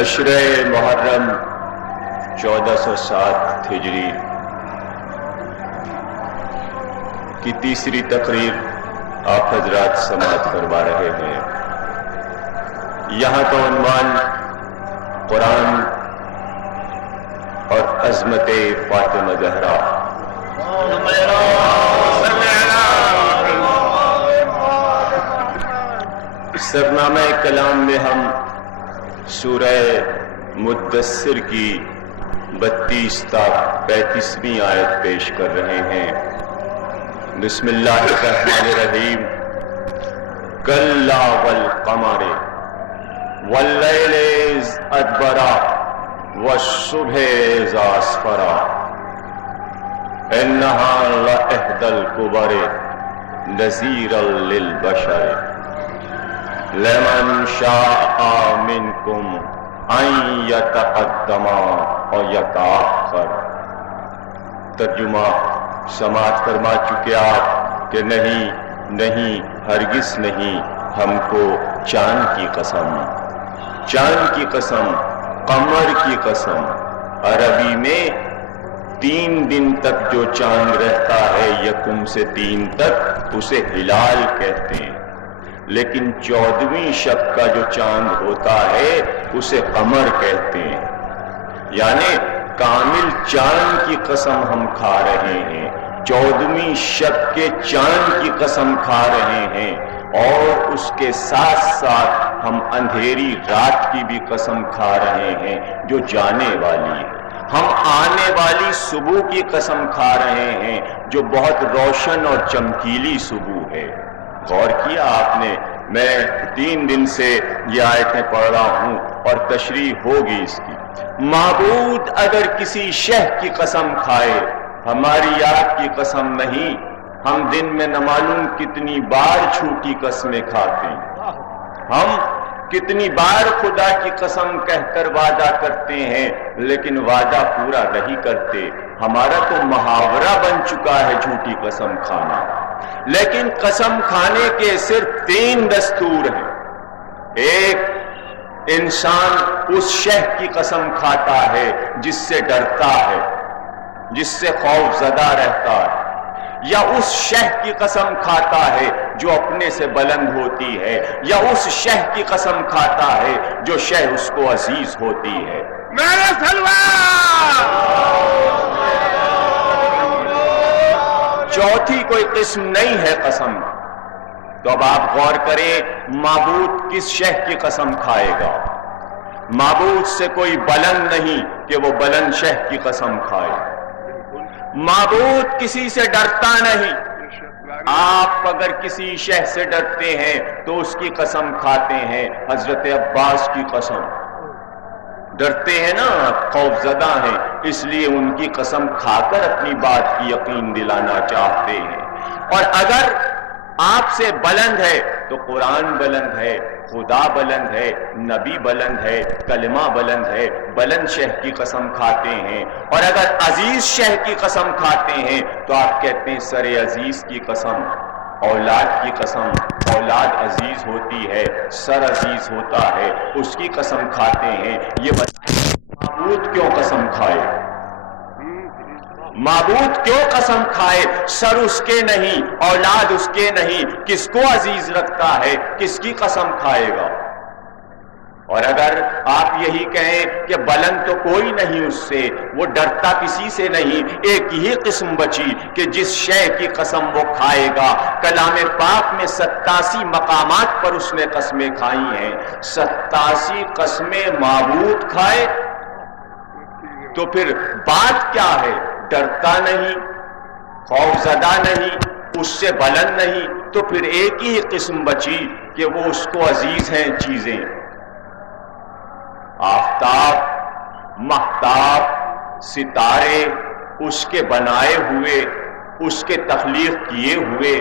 عشرہ محرم 1407 ہجری کی تیسری تقریر آپ حضرات سماعت فرما رہے ہیں۔ یہاں کا عنوان قرآن اور عظمت فاطمہ زہرا۔ سرنامہ کلام میں ہم سورہ مدثر کی 32 تا 35ویں آیت پیش کر رہے ہیں۔ بسم اللہ الرحمن الرحیم۔ کلا والقمر واللیل اذ ادبرا والصبح اذا اسفرا انہا لإحدی الکبر نذیرا للبشر لمن شاء منکم ان یتقدم او یتأخر۔ ترجمہ سماعت فرما چکے آپ کہ نہیں ہرگز نہیں، ہم کو چاند کی قسم، چاند کی قسم، قمر کی قسم۔ عربی میں 3 دن تک جو چاند رہتا ہے، یکم سے 3 تک، اسے ہلال کہتے ہیں، لیکن 14ویں شب کا جو چاند ہوتا ہے اسے قمر کہتے ہیں۔ یعنی کامل چاند کی قسم ہم کھا رہے ہیں، 14ویں شب کے چاند کی قسم کھا رہے ہیں، اور اس کے ساتھ ساتھ ہم اندھیری رات کی بھی قسم کھا رہے ہیں جو جانے والی ہے۔ ہم آنے والی صبح کی قسم کھا رہے ہیں جو بہت روشن اور چمکیلی صبح ہے۔ غور کیا آپ نے؟ میں 3 دن سے یہ آیتیں پڑھ رہا ہوں اور تشریح ہوگی اس کی۔ معبود اگر کسی شہ کی قسم کھائے، ہماری یاد کی قسم نہیں، ہم دن میں نہ معلوم کتنی بار جھوٹی قسمیں کھاتے ہیں، ہم کتنی بار خدا کی قسم کہہ کر وعدہ کرتے ہیں لیکن وعدہ پورا نہیں کرتے۔ ہمارا تو محاورہ بن چکا ہے جھوٹی قسم کھانا۔ لیکن قسم کھانے کے صرف 3 دستور ہیں۔ ایک، انسان اس شہ کی قسم کھاتا ہے جس سے ڈرتا ہے، جس سے خوف زدہ رہتا ہے، یا اس شہ کی قسم کھاتا ہے جو اپنے سے بلند ہوتی ہے، یا اس شہ کی قسم کھاتا ہے جو شہ اس کو عزیز ہوتی ہے۔ میرے چوتھی کوئی قسم نہیں ہے قسم۔ تو اب آپ غور کریں، معبود کس شہ کی قسم کھائے گا؟ معبود سے کوئی بلند نہیں کہ وہ بلند شہ کی قسم کھائے۔ معبود کسی سے ڈرتا نہیں۔ آپ اگر کسی شہ سے ڈرتے ہیں تو اس کی قسم کھاتے ہیں۔ حضرت عباس کی قسم، ڈرتے ہیں نا، خوف زدہ ہیں، اس لیے ان کی قسم کھا کر اپنی بات کی یقین دلانا چاہتے ہیں۔ اور اگر آپ سے بلند ہے تو قرآن بلند ہے، خدا بلند ہے، نبی بلند ہے، کلمہ بلند ہے، بلند شہ کی قسم کھاتے ہیں۔ اور اگر عزیز شہ کی قسم کھاتے ہیں تو آپ کہتے ہیں سر عزیز کی قسم، اولاد کی قسم، اولاد عزیز ہوتی ہے، سر عزیز ہوتا ہے، اس کی قسم کھاتے ہیں۔ یہ معبود کیوں قسم کھائے؟ معبود کیوں قسم کھائے؟ سر اس کے نہیں، اولاد اس کے نہیں، کس کو عزیز رکھتا ہے، کس کی قسم کھائے گا؟ اور اگر آپ یہی کہیں کہ بلند تو کوئی نہیں اس سے، وہ ڈرتا کسی سے نہیں، ایک ہی قسم بچی کہ جس شے کی قسم وہ کھائے گا۔ کلام پاک میں 87 مقامات پر اس نے قسمیں کھائی ہیں۔ 87 قسمیں معبود کھائے تو پھر بات کیا ہے؟ ڈرتا نہیں، خوف زدہ نہیں، اس سے بلند نہیں، تو پھر ایک ہی قسم بچی کہ وہ اس کو عزیز ہیں چیزیں۔ آفتاب، مہتاب، ستارے، اس کے بنائے ہوئے، اس کے تخلیق کیے ہوئے،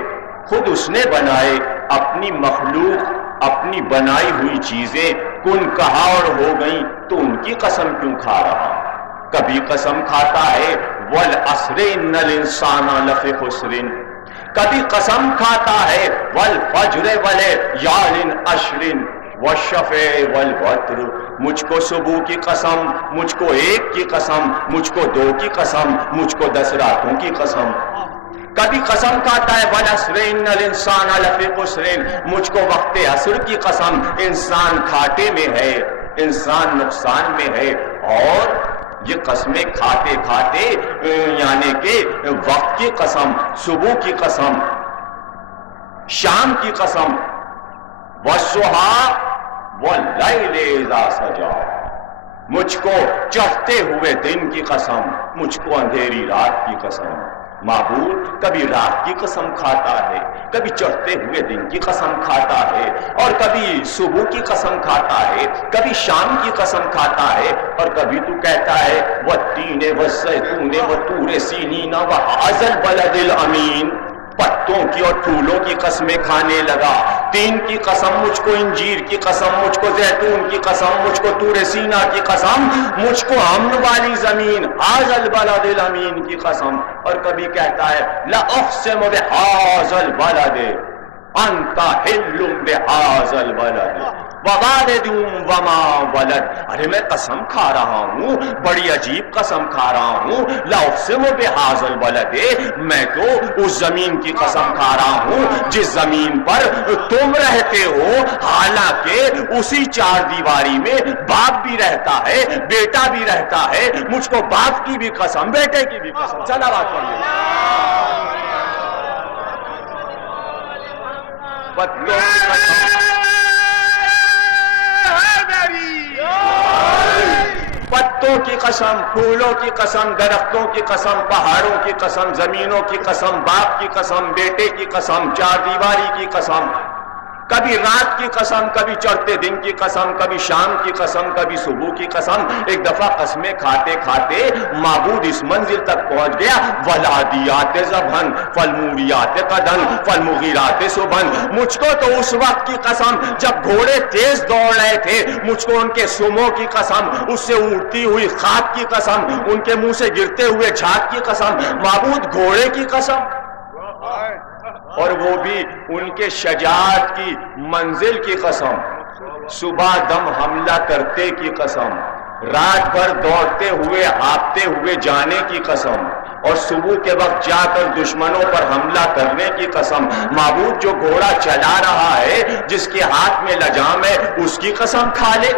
خود اس نے بنائے، اپنی مخلوق، اپنی بنائی ہوئی چیزیں کن کہا اور ہو گئیں، تو ان کی قسم کیوں کھا رہا؟ کبھی قسم کھاتا ہے والعصر ان الانسان لفی خسر، کبھی قسم کھاتا ہے والفجر ولیال عشر والشفع والوتر، مجھ کو صبح کی قسم، مجھ کو 1 کی قسم، مجھ کو 2 کی قسم، مجھ کو 10 راتوں کی قسم. کبھی قسم کھاتا ہے والعصر ان الانسان لفی خسر، مجھ کو وقت عصر کی قسم، انسان گھاٹے میں ہے، انسان نقصان میں ہے. اور یہ قسمیں کھاتے کھاتے یعنی کہ وقت کی قسم، صبح کی قسم، شام کی قسم، والضحیٰ واللیل اذا سجا، مجھ کو چڑھتے ہوئے دن کی قسم، مجھ کو اندھیری رات کی قسم. معبود کبھی رات کی قسم کھاتا ہے، کبھی چڑھتے ہوئے دن کی قسم کھاتا ہے، اور کبھی صبح کی قسم کھاتا ہے، کبھی شام کی قسم کھاتا ہے، اور کبھی تو کہتا ہے والتین والزیتون وطور سینین وہذا البلد الامین، پتوں کی اور پھولوں کی قسمیں کھانے لگا. تین کی قسم، مجھ کو انجیر کی قسم، مجھ کو زیتون کی قسم، مجھ کو طور سینا کی قسم، مجھ کو امن والی زمین ھذا البلد الامین کی قسم. اور کبھی کہتا ہے لاقسم بھذا البلد انت حل بھذا البلد ووالد وما ولد. ارے میں قسم کھا رہا ہوں، بڑی عجیب قسم کھا رہا ہوں. لاقسم بھذا البلد، میں تو اس زمین کی قسم کھا رہا ہوں جس زمین پر تم رہتے ہو، حالانکہ اسی 4 دیواری میں باپ بھی رہتا ہے، بیٹا بھی رہتا ہے. مجھ کو باپ کی بھی قسم، بیٹے کی بھی قسم. صلوات پڑھیے. پتوں کی قسم، پتوں کی قسم، پھولوں کی قسم، درختوں کی قسم، پہاڑوں کی قسم، زمینوں کی قسم، باپ کی قسم، بیٹے کی قسم، 4 دیواری کی قسم. کبھی رات کی قسم، کبھی چڑھتے دن کی قسم، کبھی شام کی قسم، کبھی صبح کی قسم. ایک دفعہ قسمیں کھاتے کھاتے معبود اس منزل تک پہنچ گیا والعادیات ضبحا فالموریات قدحا فالمغیرات صبحا. مجھ کو تو اس وقت کی قسم جب گھوڑے تیز دوڑ رہے تھے، مجھ کو ان کے سموں کی قسم، اس سے اڑتی ہوئی خاک کی قسم، ان کے منہ سے گرتے ہوئے جھاگ کی قسم. معبود گھوڑے کی قسم، اور وہ بھی ان کے شجاعت کی منزل کی قسم. صبح دم حملہ کرتے کی قسم، رات بھر دوڑتے ہوئے ہانپتے ہوئے جانے کی قسم، اور صبح کے وقت جا کر دشمنوں پر حملہ کرنے کی قسم. معبود جو گھوڑا چلا رہا ہے، جس کے ہاتھ میں لجام ہے، اس کی قسم کھا لے؟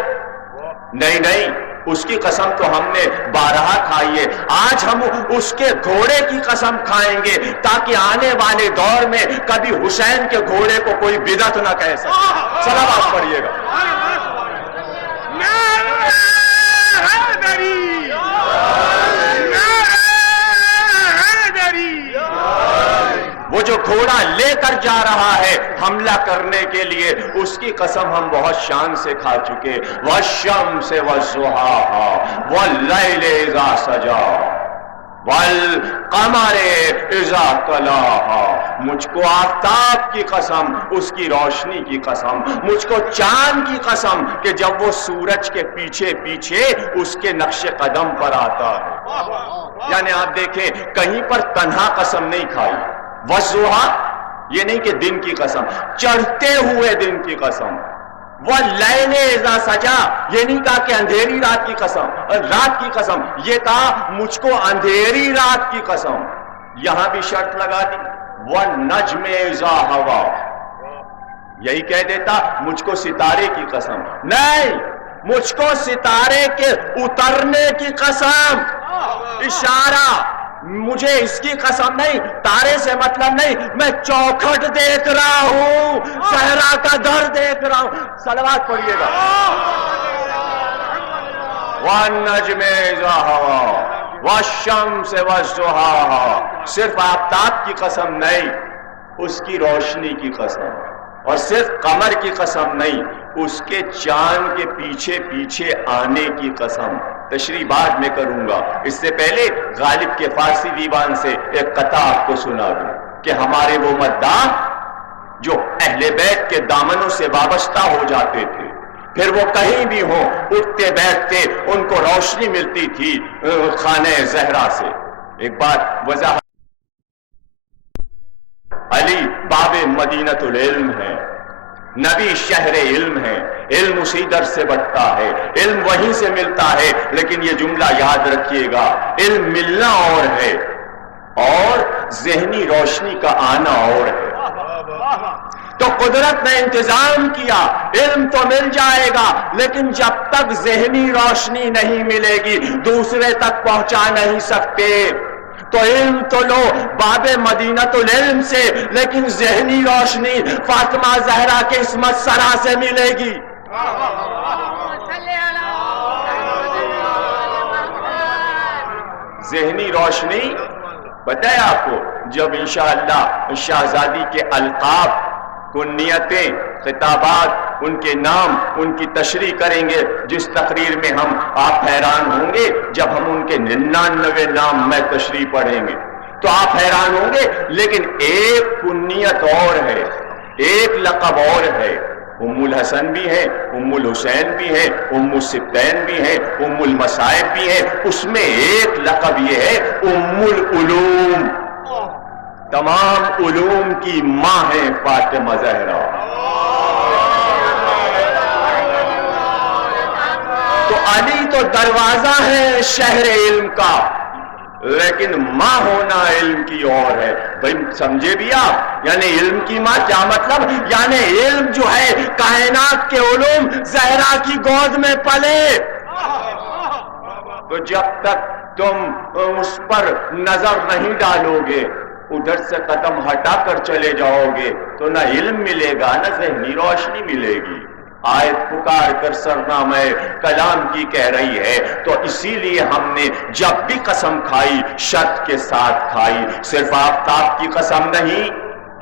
نہیں نہیں، اس کی قسم تو ہم نے بارہا کھائی ہے. آج ہم اس کے گھوڑے کی قسم کھائیں گے تاکہ آنے والے دور میں کبھی حسین کے گھوڑے کو کوئی بدعت نہ کہہ سکے. صلوات پڑھیے گا. وہ جو گھوڑا لے کر جا رہا ہے حملہ کرنے کے لیے، اس کی قسم ہم بہت شان سے کھا چکے. والشمس والضحاها واللیل اذا سجا والقمر اذا طلاها. مجھ کو آفتاب کی قسم، اس کی روشنی کی قسم. مجھ کو چاند کی قسم کہ جب وہ سورج کے پیچھے پیچھے اس کے نقش قدم پر آتا ہے. یعنی آپ دیکھیں کہیں پر تنہا قسم نہیں کھائی. والضحیٰ یہ نہیں کہ دن کی قسم، چڑھتے ہوئے دن کی قسم. واللیل اذا سجا یہ نہیں کہا کہ اندھیری رات کی قسم، رات کی قسم، یہ کہا مجھ کو اندھیری رات کی قسم. یہاں بھی شرط لگا دی والنجم اذا ہوا، یہی کہہ دیتا مجھ کو ستارے کی قسم. نہیں، مجھ کو ستارے کے اترنے کی قسم. اشارہ، مجھے اس کی قسم نہیں، تارے سے مطلب نہیں، میں چوکھٹ دیکھ رہا ہوں، صحرا کا در دیکھ رہا ہوں. صلوات پڑھیے گا. والنجم اذا ہوا والشمس والضحاها. صرف آفتاب کی قسم نہیں، اس کی روشنی کی قسم. اور صرف قمر کی قسم نہیں، اس کے چاند کے پیچھے پیچھے آنے کی قسم. تشریح بعد میں کروں گا، اس سے پہلے غالب کے فارسی دیوان سے ایک قطعہ آپ کو سنا دوں کہ ہمارے وہ مداح جو اہل بیت کے دامنوں سے وابستہ ہو جاتے تھے، پھر وہ کہیں بھی ہوں اٹھتے بیٹھتے ان کو روشنی ملتی تھی خانہ زہرا سے. ایک بات وضاحت، علی باب مدینۃ العلم ہے، نبی شہر علم ہے، علم اسی در سے بڑھتا ہے، علم وہیں سے ملتا ہے، لیکن یہ جملہ یاد رکھیے گا، علم ملنا اور ہے اور ذہنی روشنی کا آنا اور ہے۔ تو قدرت نے انتظام کیا، علم تو مل جائے گا لیکن جب تک ذہنی روشنی نہیں ملے گی دوسرے تک پہنچا نہیں سکتے۔ تو علم تو لو باب مدینۃ العلم سے، لیکن ذہنی روشنی فاطمہ زہرا کے عصمت سرا سے ملے گی۔ ذہنی روشنی بتایا آپ کو، جب انشاءاللہ شہزادی کے القاب، کنیتیں، خطابات، ان کے نام، ان کی تشریح کریں گے، جس تقریر میں آپ حیران ہوں گے جب ہم ان کے 99 نام میں تشریح پڑھیں گے تو آپ حیران ہوں گے، لیکن ایک کنیت اور ہے، ایک لقب اور ہے۔ ام الحسن بھی ہے، ام الحسین بھی ہے، ام السبتین بھی ہے، ام المصائب بھی ہے، اس میں ایک لقب یہ ہے ام العلوم، تمام علوم کی ماں ہے فاطمہ زہرا۔ تو علی تو دروازہ ہے شہر علم کا، لیکن ماں ہونا علم کی اور ہے۔ بھائی سمجھے بھی آپ، یعنی علم کی ماں کیا مطلب؟ یعنی علم جو ہے کائنات کے علوم زہرا کی گود میں پلے۔ تو جب تک تم اس پر نظر نہیں ڈالو گے، ادھر سے قدم ہٹا کر چلے جاؤ گے، تو نہ علم ملے گا نہ ذہنی روشنی ملے گی۔ آیت پکار کر سرنامہ کلام کی کہہ رہی ہے، تو اسی لیے ہم نے جب بھی قسم کھائی شرط کے ساتھ کھائی، صرف آفتاب کی قسم نہیں،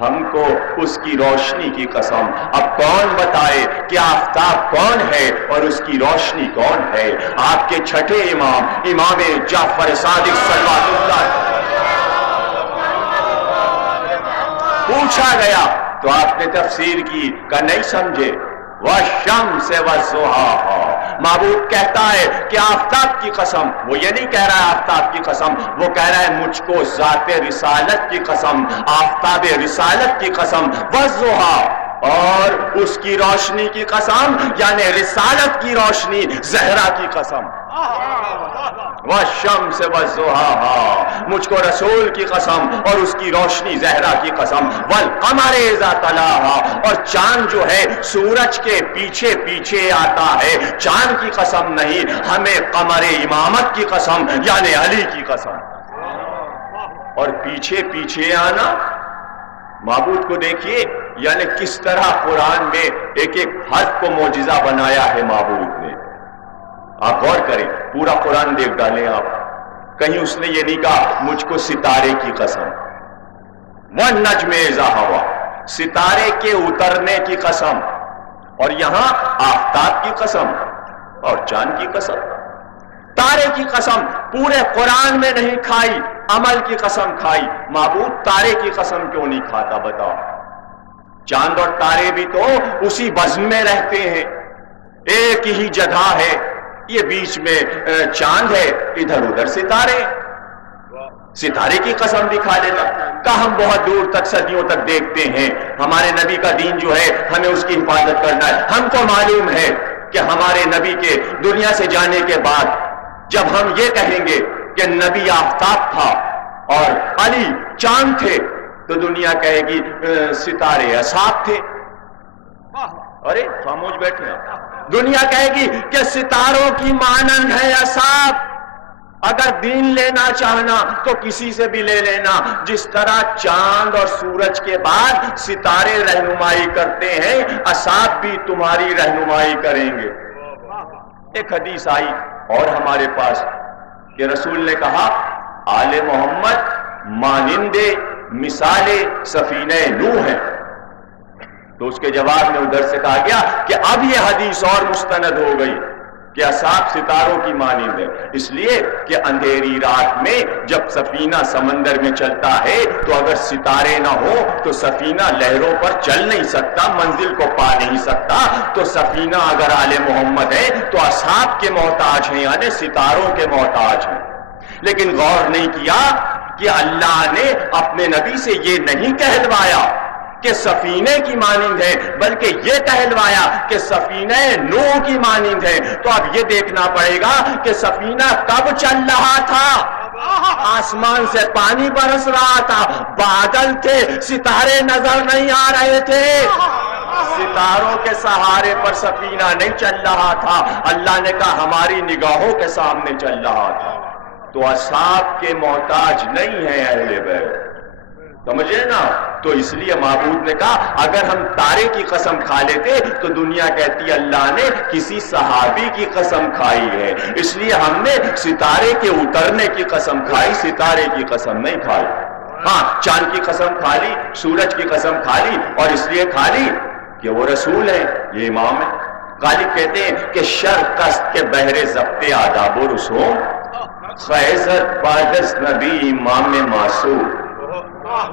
ہم کو اس کی روشنی کی قسم۔ اب کون بتائے کہ آفتاب کون ہے اور اس کی روشنی کون ہے؟ آپ کے چھٹے امام، امام جعفر صادق صلوات اللہ پوچھا گیا تو آپ نے تفسیر کی کہ نہیں سمجھے، وَالشَّمْسِ وَالضُّحَاهَا، معبود کہتا ہے کہ آفتاب کی قسم، وہ یہ نہیں کہہ رہا ہے آفتاب کی قسم، وہ کہہ رہا ہے مجھ کو ذات رسالت کی قسم، آفتاب رسالت کی قسم، وَالضُّحَا، اور اس کی روشنی کی قسم، یعنی رسالت کی روشنی زہرا کی قسم۔ والشمس والضحاها، مجھ کو رسول کی قسم اور اس کی روشنی زہرا کی قسم، والقمر اذا تلاها، اور چاند جو ہے سورج کے پیچھے پیچھے آتا ہے، چاند کی قسم نہیں، ہمیں قمر امامت کی قسم یعنی علی کی قسم۔ اور پیچھے پیچھے آنا، معبود کو دیکھیے یعنی کس طرح قرآن میں ایک ایک حرف کو معجزہ بنایا ہے معبود نے۔ آپ غور کریں، پورا قرآن دیکھ ڈالیں آپ، کہیں اس نے یہ نہیں کہا مجھ کو ستارے کی قسم، وَالنَّجْمِ إِذَا هَوَىٰ، ستارے کے اترنے کی قسم، اور یہاں آفتاب کی قسم اور چاند کی قسم، تارے کی قسم پورے قرآن میں نہیں کھائی، عمل کی قسم کھائی۔ معبود تارے کی قسم کیوں نہیں کھاتا بتاؤ؟ چاند اور تارے بھی تو اسی بزم میں رہتے ہیں، ایک ہی جگہ ہے، یہ بیچ میں چاند ہے، ادھر ادھر ستارے، ستارے کی قسم بھی کھا لیتا کہ ہم بہت دور تک صدیوں تک دیکھتے ہیں، ہمارے نبی کا دین جو ہے ہمیں اس کی حفاظت کرنا ہے۔ ہم کو معلوم ہے کہ ہمارے نبی کے دنیا سے جانے کے بعد جب ہم یہ کہیں گے کہ نبی آفتاب تھا اور علی چاند تھے تو دنیا کہے گی ستارے اصحاب تھے۔ ارے خاموش بیٹھے ہیں، دنیا کہے گی کہ ستاروں کی مانند ہے اصحاب۔ اگر دین لینا چاہنا تو کسی سے بھی لے لینا، جس طرح چاند اور سورج کے بعد ستارے رہنمائی کرتے ہیں، اصحاب بھی تمہاری رہنمائی کریں گے۔ ایک حدیث آئی اور ہمارے پاس کہ رسول نے کہا آل محمد مانند مثال سفینہ نوح ہے، تو اس کے جواب میں ادھر سے کہا گیا کہ اب یہ حدیث اور مستند ہو گئی کہ اصحاب ستاروں کی مانند ہے، اس لیے کہ اندھیری رات میں جب سفینہ سمندر میں چلتا ہے تو اگر ستارے نہ ہو تو سفینہ لہروں پر چل نہیں سکتا، منزل کو پا نہیں سکتا۔ تو سفینہ اگر آل محمد ہے تو اصحاب کے محتاج ہیں، یعنی ستاروں کے محتاج ہیں۔ لیکن غور نہیں کیا کہ اللہ نے اپنے نبی سے یہ نہیں کہلوایا کہ سفینے کی مانند ہے، بلکہ یہ کہلوایا کہ سفینہ نوح کی مانند ہے۔ تو اب یہ دیکھنا پڑے گا کہ سفینہ کب چل رہا تھا؟ آسمان سے پانی برس رہا تھا، بادل تھے، ستارے نظر نہیں آ رہے تھے، ستاروں کے سہارے پر سفینہ نہیں چل رہا تھا، اللہ نے کہا ہماری نگاہوں کے سامنے چل رہا تھا۔ تو اصحاب کے محتاج نہیں ہیں اہل بیت، سمجھے نا؟ تو اس لیے معبود نے کہا اگر ہم تارے کی قسم کھا لیتے تو دنیا کہتی اللہ نے کسی صحابی کی قسم کھائی ہے، اس لیے ہم نے ستارے کے اترنے کی قسم کھائی، ستارے کی قسم نہیں کھائی۔ ہاں چاند کی قسم کھا لی، سورج کی قسم کھا لی، اور اس لیے کھا لی کہ وہ رسول ہے، یہ امام ہے۔ غالب کہتے ہیں کہ شرق قصد کے بحر ضبط آداب و رسوم، خیزت بادس نبی امام معصوم۔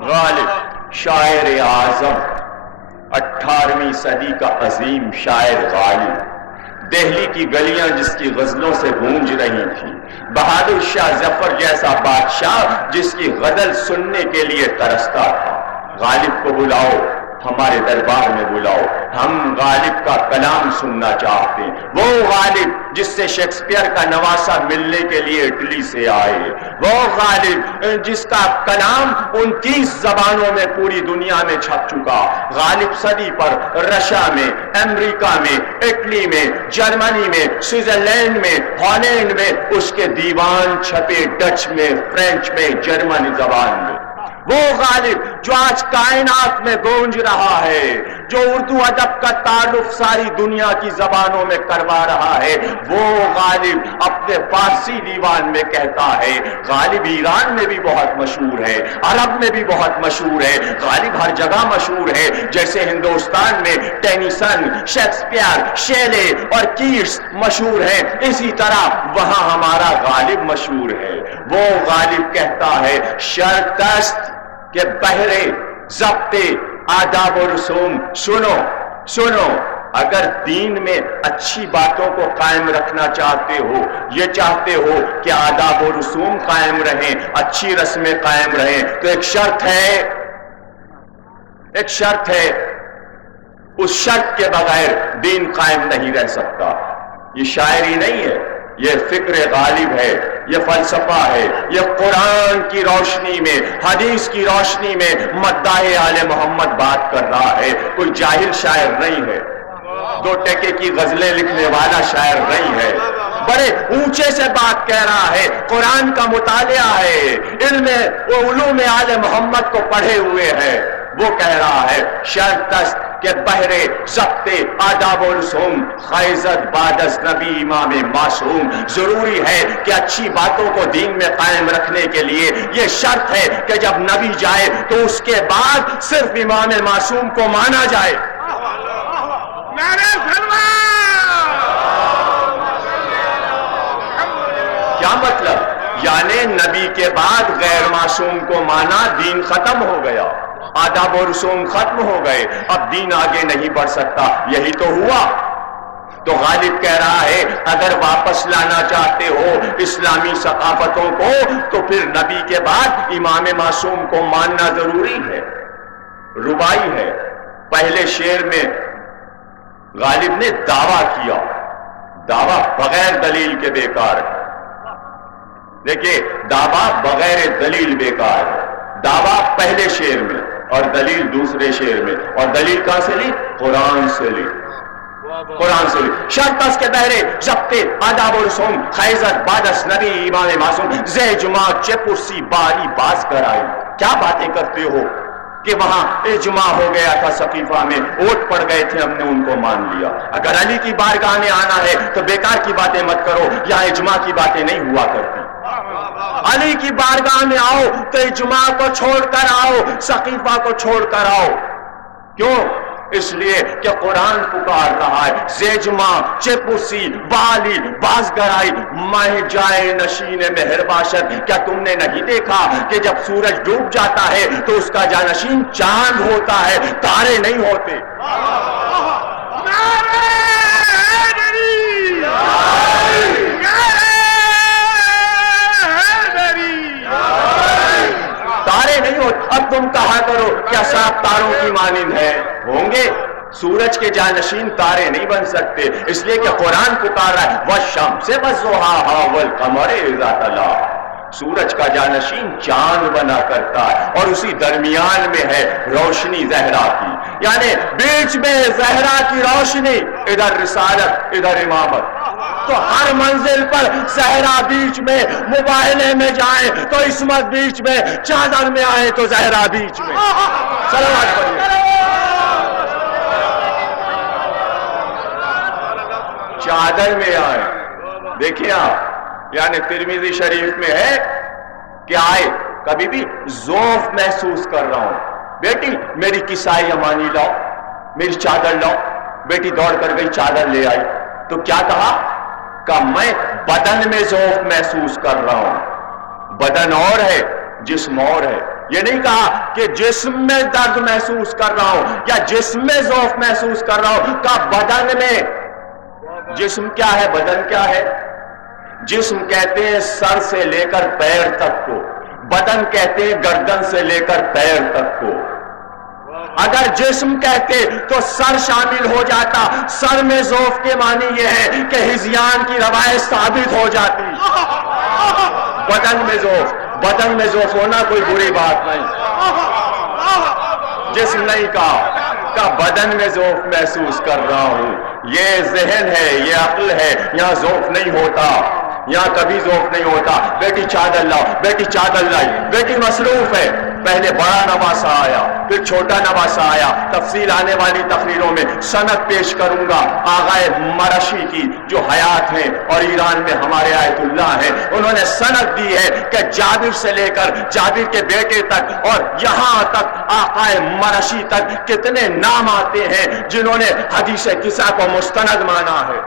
غالب شاعر اعظم، 18ویں صدی کا عظیم شاعر غالب، دہلی کی گلیاں جس کی غزلوں سے گونج رہی تھی، بہادر شاہ ظفر جیسا بادشاہ جس کی غزل سننے کے لیے ترستا تھا۔ غالب کو بلاؤ، ہمارے دربار میں بلاؤ، ہم غالب کا کلام سننا چاہتے ہیں۔ وہ غالب جس سے شیکسپیئر کا نواسہ ملنے کے لیے اٹلی سے آئے، وہ غالب جس کا کلام 29 زبانوں میں پوری دنیا میں چھپ چکا۔ غالب صدی پر رشیا میں، امریکہ میں، اٹلی میں، جرمنی میں، سوئٹزرلینڈ میں، ہالینڈ میں اس کے دیوان چھپے، ڈچ میں، فرینچ میں، جرمن زبان میں۔ وہ غالب جو آج کائنات میں گونج رہا ہے، جو اردو ادب کا تعارف ساری دنیا کی زبانوں میں کروا رہا ہے، وہ غالب اپنے فارسی دیوان میں کہتا ہے۔ غالب ایران میں بھی بہت مشہور ہے، عرب میں بھی بہت مشہور ہے، غالب ہر جگہ مشہور ہے۔ جیسے ہندوستان میں ٹینیسن، شیکسپیئر، شیلے اور کیٹس مشہور ہے، اسی طرح وہاں ہمارا غالب مشہور ہے۔ وہ غالب کہتا ہے شرکست کہ بحرے ضبط آداب و رسوم، سنو سنو، اگر دین میں اچھی باتوں کو قائم رکھنا چاہتے ہو، یہ چاہتے ہو کہ آداب و رسوم قائم رہیں، اچھی رسمیں قائم رہیں، تو ایک شرط ہے، ایک شرط ہے، اس شرط کے بغیر دین قائم نہیں رہ سکتا۔ یہ شاعری نہیں ہے، یہ فکر غالب ہے، یہ فلسفہ ہے، یہ قرآن کی روشنی میں، حدیث کی روشنی میں مداح آل محمد بات کر رہا ہے، کوئی جاہل شاعر نہیں ہے، 2 ٹکے کی غزلیں لکھنے والا شاعر نہیں ہے، بڑے اونچے سے بات کہہ رہا ہے، قرآن کا مطالعہ ہے، علم و علوم آل محمد کو پڑھے ہوئے ہے۔ وہ کہہ رہا ہے شرط است کہ بحر ضبط آداب و رسوم، خیزت بعد از نبی امام معصوم، ضروری ہے کہ اچھی باتوں کو دین میں قائم رکھنے کے لیے یہ شرط ہے کہ جب نبی جائے تو اس کے بعد صرف امام معصوم کو مانا جائے۔ کیا مطلب؟ یعنی نبی کے بعد غیر معصوم کو مانا، دین ختم ہو گیا، آداب و رسوم ختم ہو گئے، اب دین آگے نہیں بڑھ سکتا۔ یہی تو ہوا۔ تو غالب کہہ رہا ہے اگر واپس لانا چاہتے ہو اسلامی ثقافتوں کو تو پھر نبی کے بعد امام معصوم کو ماننا ضروری ہے۔ ربائی ہے، پہلے شعر میں غالب نے دعویٰ کیا، دعویٰ بغیر دلیل کے بیکار ہے۔ دیکھیے دعویٰ بغیر دلیل بیکار ہے، دعویٰ پہلے شعر میں اور دلیل دوسرے شعر میں، اور دلیل کہاں سے لی؟ قرآن سے لی، قرآن سے لی۔ شرط اس کے بہرے ضبط آداب و رسوم، خیزت بادس نبی امام معصوم، زہ جماعت چپرسی باری باز کر آئی۔ کیا باتیں کرتے ہو کہ وہاں اجماع ہو گیا تھا، سقیفہ میں ووٹ پڑ گئے تھے، ہم نے ان کو مان لیا۔ اگر علی کی بارگاہ میں آنا ہے تو بیکار کی باتیں مت کرو، یہاں اجماع کی باتیں نہیں ہوا کرتی۔ علی کی بارگاہ میں آؤ تو اجماع کو چھوڑ کر آؤ، سقیفہ کو چھوڑ کر آؤ۔ کیوں؟ اس لیے کہ قرآن پکار رہا ہے، زیجماں چپرسی بالی بازگرائی مہ جائے نشین مہر باشد۔ کیا تم نے نہیں دیکھا کہ جب سورج ڈوب جاتا ہے تو اس کا جانشین چاند ہوتا ہے، تارے نہیں ہوتے؟ تارے نہیں ہوتے۔ اب تم کہا کرو کیا صاحب تاروں کی مانند ہے؟ ہوں گے، سورج کے جانشین تارے نہیں بن سکتے، اس لیے کہ قرآن پکار رہا ہے وَالشَّمْسِ وَضُحَاهَا وَالْقَمَرِ إِذَا تَلَاهَا، سورج کا جانشین چاند بنا کرتا ہے اور اسی درمیان میں ہے روشنی زہرا کی، یعنی بیچ میں زہرا کی روشنی، ادھر رسالت ادھر امامت، تو ہر منزل پر زہرا بیچ میں، مباہلے میں جائیں تو عصمت بیچ میں، چادر میں آئے تو زہرا بیچ میں۔ صلوات پڑھیے۔ چادر میں آئے، دیکھیں آپ، یعنی ترمذی شریف میں ہے کہ آئے، کبھی بھی ذوف محسوس کر رہا ہوں، بیٹی میری کسائی امانی لاؤ، میری چادر لاؤ، بیٹی دوڑ کر گئی چادر لے آئی، تو کیا کہا کہ میں بدن میں ذوف محسوس کر رہا ہوں، بدن اور ہے جسم اور ہے، یہ نہیں کہا کہ جسم میں درد محسوس کر رہا ہوں یا جسم میں ذوف محسوس کر رہا ہوں، کہ بدن میں۔ جسم کیا ہے، بدن کیا ہے؟ جسم کہتے ہیں سر سے لے کر پیر تک کو، بدن کہتے ہیں گردن سے لے کر پیر تک کو۔ اگر جسم کہتے تو سر شامل ہو جاتا، سر میں ذوف کے معنی یہ ہے کہ ہذیان کی روایت ثابت ہو جاتی۔ بدن میں ذوف، بدن میں ذوف ہونا کوئی بری بات نہیں، جسم نہیں کہا، کہ بدن میں ذوف محسوس کر رہا ہوں، یہ ذہن ہے، یہ عقل ہے، یہاں ذوف نہیں ہوتا، یہاں کبھی ذوف نہیں ہوتا۔ بیٹی چادر لاؤ، بیٹی چادر لائی، بیٹی مصروف ہے، پہلے بڑا نواسا آیا پھر چھوٹا نواسا آیا، تفصیل آنے والی تقریروں میں سند پیش کروں گا آغائے مرشی کی جو حیات ہیں اور ایران میں ہمارے آیت اللہ ہیں، انہوں نے سند دی ہے کہ جابر سے لے کر جابر کے بیٹے تک اور یہاں تک آقائے مرشی تک کتنے نام آتے ہیں جنہوں نے حدیث قصہ کو مستند مانا ہے۔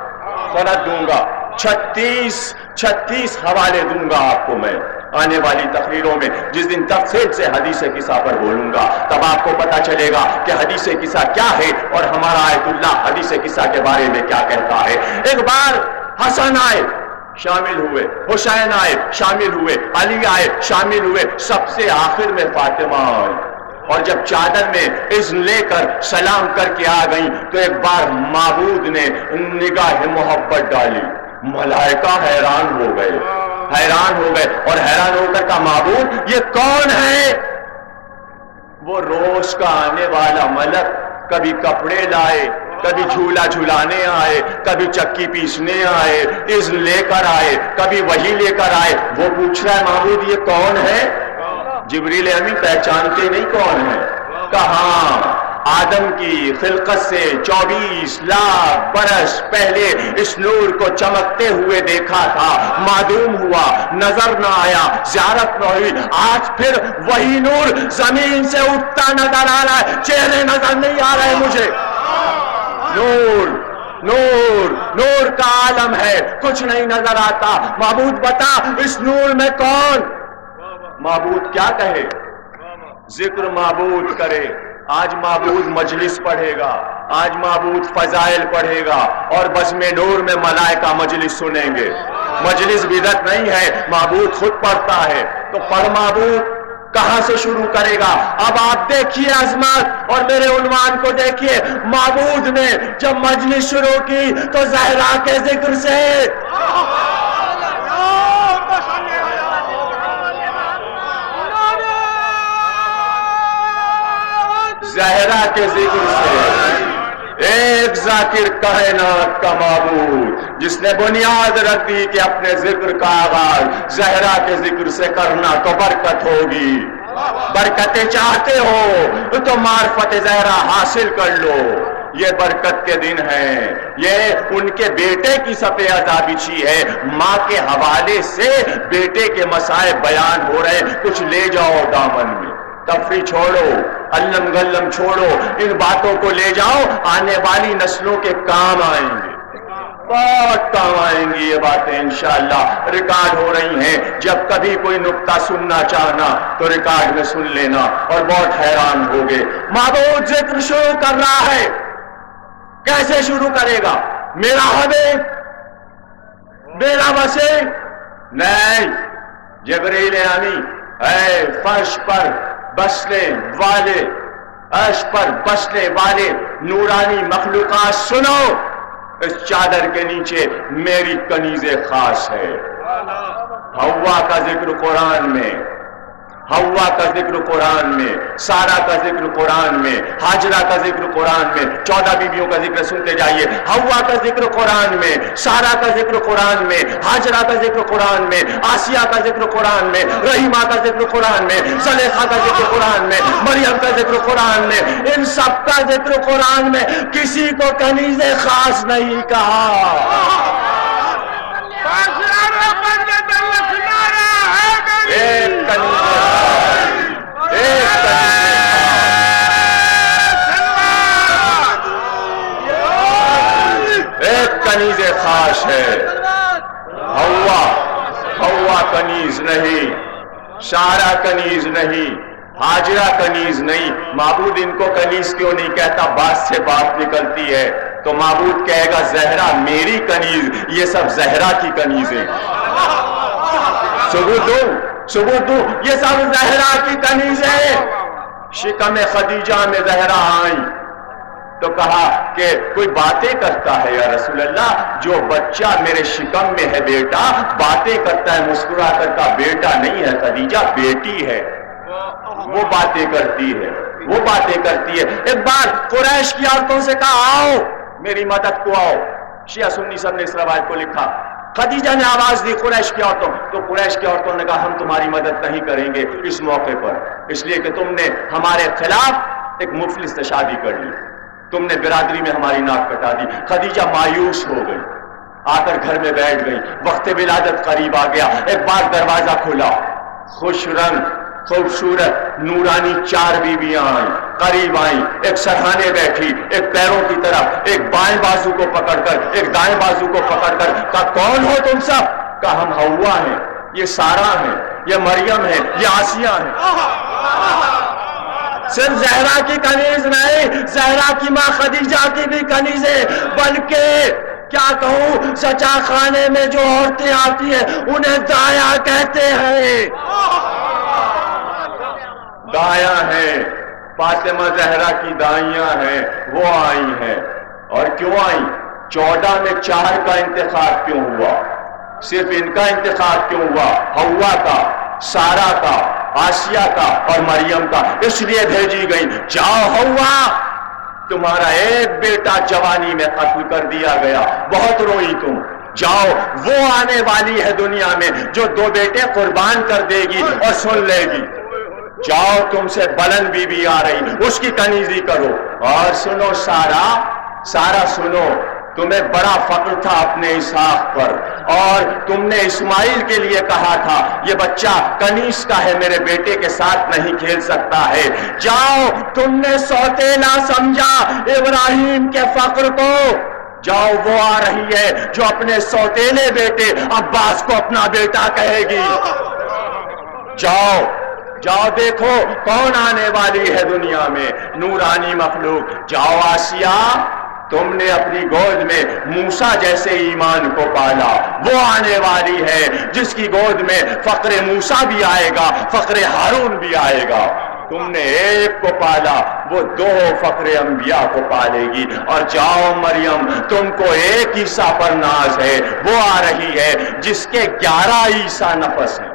سند دوں گا، 36 حوالے دوں گا آپ کو میں آنے والی تقریروں میں، جس دن تفصیل سے حدیث قصہ پر بولوں گا تب آپ کو پتا چلے گا کہ حدیث قصہ کیا ہے اور ہمارا آیت اللہ حدیث قصہ کے بارے میں کیا کہتا ہے۔ ایک بار حسن آئے شامل ہوئے، حسین آئے شامل ہوئے، علی آئے شامل ہوئے، سب سے آخر میں فاطمہ آئی، اور جب چادر میں اذن لے کر سلام کر کے آ گئیں تو ایک بار معبود نے نگاہ محبت ڈالی، ملائکہ حیران ہو گئے، حیران ہو گئے، اور حیران ہو کر کہا معبود یہ کون ہے؟ وہ روز کا آنے والا ملک، کبھی کپڑے لائے، کبھی جھولا جھولانے آئے، کبھی چکی پیسنے آئے، اذن لے کر آئے، کبھی وہی لے کر آئے، وہ پوچھ رہا ہے معبود یہ کون ہے؟ جبریل امین پہچانتے نہیں کون ہے؟ کہاں آدم کی خلقت سے 24 لاکھ برس پہلے اس نور کو چمکتے ہوئے دیکھا تھا، معدوم ہوا، نظر نہ آیا، زیارت نہ ہوئی، آج پھر وہی نور زمین سے اٹھتا نظر آ رہا ہے، چہرے نظر نہیں آ رہے مجھے۔ نور نور نور کا عالم ہے، کچھ نہیں نظر آتا، معبود بتا اس نور میں کون؟ معبود کیا کہے؟ ذکر معبود کرے، آج معبود مجلس پڑھے گا، آج معبود فضائل پڑھے گا، اور بس میں نور میں ملائکہ مجلس سنیں گے۔ مجلس بدعت نہیں ہے، معبود خود پڑھتا ہے، تو پڑھ معبود کہاں سے شروع کرے گا؟ اب آپ دیکھیے عظمت، اور میرے عنوان کو دیکھیے، معبود نے جب مجلس شروع کی تو زہرا کے ذکر سے، زہرا کے ذکر سے، ایک ذاکر کائنات کا معبود جس نے بنیاد رکھ دی کہ اپنے ذکر کا آغاز زہرا کے ذکر سے کرنا تو برکت ہوگی۔ برکتیں چاہتے ہو تو معرفت زہرا حاصل کر لو، یہ برکت کے دن ہیں، یہ ان کے بیٹے کی صفحہ ازا بچھی ہے، ماں کے حوالے سے بیٹے کے مسائل بیان ہو رہے ہیں، کچھ لے جاؤ دامن میں، تفریح چھوڑو، علم گلم چھوڑو، ان باتوں کو لے جاؤ، آنے والی نسلوں کے کام آئیں گے، بہت کام آئیں گی یہ باتیں انشاءاللہ۔ ریکارڈ ہو رہی ہیں، جب کبھی کوئی نکتہ سننا چاہنا تو ریکارڈ میں سن لینا، اور بہت حیران ہوگے۔ معبود ذکر شروع کر رہا ہے، کیسے شروع کرے گا؟ میرا حبیب، میرا وسیع نہیں، جبریل امین اے فرش پر بسنے والے عرش پر بسنے والے نورانی مخلوقات سنو، اس چادر کے نیچے میری کنیز خاص ہے۔ حوا کا ذکر قرآن میں، حوا کا ذکر قرآن میں، سارا کا ذکر قرآن میں، ہاجرہ کا ذکر قرآن میں، 14 بیویوں کا ذکر سنتے جائیے۔ حوا کا ذکر قرآن میں، سارا کا ذکر قرآن میں، ہاجرہ کا ذکر قرآن میں، آسیہ کا ذکر قرآن میں، رحیمہ کا ذکر قرآن میں، زلیخا کا ذکر قرآن میں، مریم کا ذکر قرآن میں، ان سب کا ذکر قرآن میں، کسی کو کنیز خاص نہیں کہا۔ کنیز خاص ہے۔ حوا کنیز نہیں، سارا کنیز نہیں، ہاجرہ کنیز نہیں۔ معبود ان کو کنیز کیوں نہیں کہتا؟ بات سے بات نکلتی ہے تو معبود کہے گا زہرا میری کنیز، یہ سب زہرا کی کنیزیں۔ ثبوت دو، یہ سب زہرا کی کنیزیں۔ شکم خدیجہ میں زہرا آئیں تو کہا کہ کوئی باتیں کرتا ہے یا رسول اللہ؟ جو بچہ میرے شکم میں ہے بیٹا باتیں کرتا ہے، مسکرا کرتا، بیٹا نہیں ہے خدیجہ، بیٹی ہے، وہ باتیں کرتی ہے، وہ باتیں کرتی ہے۔ ایک بار قریش کی عورتوں سے کہا آؤ میری مدد کو آؤ، شیعہ سنی سب نے اس روایت کو لکھا۔ خدیجہ نے آواز دی قریش کی عورتوں، تو قریش کی عورتوں نے کہا ہم تمہاری مدد نہیں کریں گے اس موقع پر، اس لیے کہ تم نے ہمارے خلاف ایک مفلس سے شادی کر لی، تم نے برادری میں ہماری ناک کٹا دی۔ خدیجہ مایوس ہو گئی، آ کر گھر میں بیٹھ گئی۔ وقت ولادت قریب آ گیا، ایک بار دروازہ کھلا، خوش رنگ خوبصورت نورانی 4 بیویاں آئیں، قریب آئیں، ایک سرہانے بیٹھی، ایک پیروں کی طرف، ایک بائیں بازو کو پکڑ کر، ایک دائیں بازو کو پکڑ کر، کہا کون ہو تم سب؟ کہا ہم حوا ہیں، یہ سارا ہیں، یہ مریم ہے، یہ آسیہ ہیں۔ صرف زہرا کی کنیز نہیں، زہرا کی ماں خدیجہ کی بھی کنیز ہے، بلکہ کیا کہوں سچا خانے میں جو عورتیں آتی ہیں انہیں دایا کہتے ہیں، دایا ہیں۔ فاطمہ زہرا کی دائیاں ہیں، وہ آئی ہیں۔ اور کیوں آئیں؟ 14 میں 4 کا انتخاب کیوں ہوا؟ صرف ان کا انتخاب کیوں ہوا؟ حوا کا، سارا کا، آسیہ کا اور مریم کا، اس لیے بھیجی گئی جاؤ حوا تمہارا ایک بیٹا جوانی میں قتل کر دیا گیا، بہت روئی تم، جاؤ وہ آنے والی ہے دنیا میں جو 2 بیٹے قربان کر دے گی اور سن لے گی، جاؤ تم سے بلند بی بی آ رہی، اس کی کنیزی کرو۔ اور سنو سارا سنو، تمہیں بڑا فخر تھا اپنے اسحاق پر، اور تم نے اسماعیل کے لیے کہا تھا یہ بچہ کنیز کا ہے، میرے بیٹے کے ساتھ نہیں کھیل سکتا ہے، جاؤ تم نے سوتیلا سمجھا ابراہیم کے فخر کو، جاؤ وہ آ رہی ہے جو اپنے سوتیلے بیٹے عباس کو اپنا بیٹا کہے گی، جاؤ دیکھو کون آنے والی ہے دنیا میں، نورانی مخلوق، جاؤ آسیہ تم نے اپنی گود میں موسیٰ جیسے ایمان کو پالا، وہ آنے والی ہے جس کی گود میں فقر موسیٰ بھی آئے گا، فقر ہارون بھی آئے گا، تم نے ایک کو پالا، وہ 2 فقر انبیاء کو پالے گی۔ اور جاؤ مریم تم کو ایک عیسیٰ پر ناز ہے، وہ آ رہی ہے جس کے 11 عیسیٰ نفس ہیں،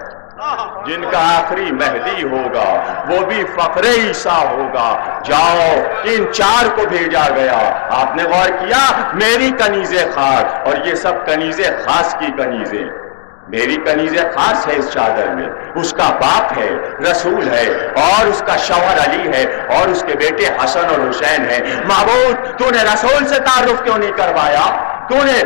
جن کا آخری مہدی ہوگا وہ بھی فقر عیسیٰ ہوگا، جاؤ ان 4 کو بھیجا گیا۔ آپ نے غور کیا میری کنیز خاص، اور یہ سب کنیز خاص کی کنیزیں، میری کنیز خاص ہے اس چادر میں، اس کا باپ ہے رسول ہے، اور اس کا شوہر علی ہے، اور اس کے بیٹے حسن اور حسین ہیں۔ معبود تو نے رسول سے تعارف کیوں نہیں کروایا؟ تو نے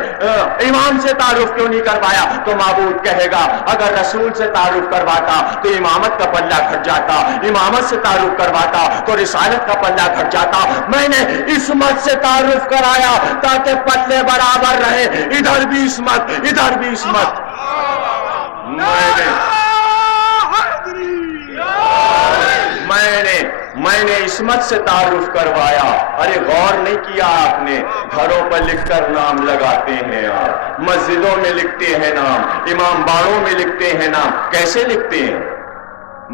امام سے تعارف کیوں نہیں کروایا؟ تو معبود کہے گا اگر رسول سے تعارف کرواتا تو امامت کا پلہ گھٹ جاتا، امامت سے تعارف کرواتا تو رسالت کا پلہ گھٹ جاتا، میں نے عصمت سے تعارف کرایا تاکہ پلے برابر رہے، ادھر بھی عصمت ادھر بھی عصمت۔ میں نے عصمت سے تعارف کروایا۔ ارے غور نہیں کیا آپ نے، گھروں پر لکھ کر نام لگاتے ہیں آپ، مسجدوں میں لکھتے ہیں نام، امام باڑوں میں لکھتے ہیں نام، کیسے لکھتے ہیں؟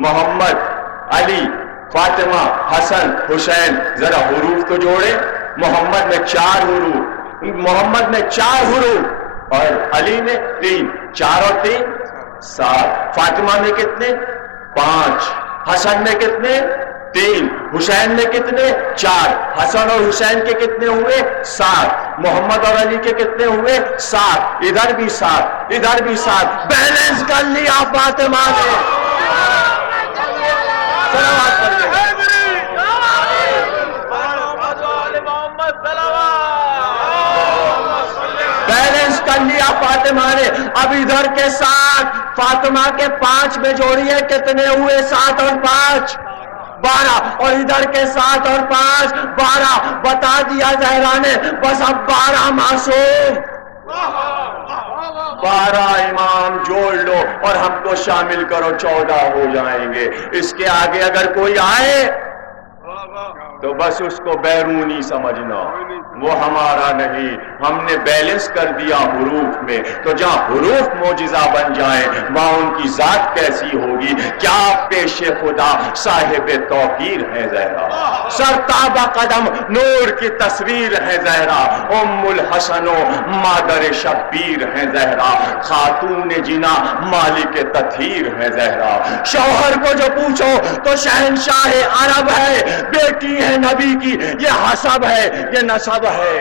محمد، علی، فاطمہ، حسن، حسین، ذرا حروف تو جوڑے. محمد میں 4 حروف، محمد میں 4 حروف اور علی میں 3. 4 اور 3 7. فاطمہ میں کتنے؟ 5. حسن میں کتنے؟ 3. حسین میں کتنے؟ 4. حسن اور حسین کے کتنے ہوئے؟ 7. محمد اور علی کے کتنے ہوئے؟ 7. ادھر بھی 7، ادھر بھی 7. بیلنس کر لیا فاطمہ نے. سلامات کر لیں. بیلنس کر لیا فاطمہ نے. اب ادھر کے 7 فاطمہ کے 5 میں جوڑیے، کتنے ہوئے؟ 7 اور 5 12. اور ادھر کے 7 اور 5 12. بتا دیا زہرا نے، بس اب 12 معصوم، 12 امام جوڑ لو اور ہم کو شامل کرو، 14 ہو جائیں گے. اس کے آگے اگر کوئی آئے تو بس اس کو بیرونی سمجھنا، وہ ہمارا نہیں. ہم نے بیلنس کر دیا حروف میں، تو جہاں حروف معجزہ بن جائیں وہاں ان کی ذات کیسی ہوگی. کیا پیش خدا صاحب توقیر ہے زہرا، سرتابہ قدم نور کی تصویر ہے زہرا. ام الحسن و مادر شبیر ہے زہرا. خاتون جنا مالک تطہیر ہے زہرا. شوہر کو جو پوچھو تو شہنشاہ عرب ہے. بیٹی ہے نبی کی، یہ حسب ہے، یہ نسب ہے.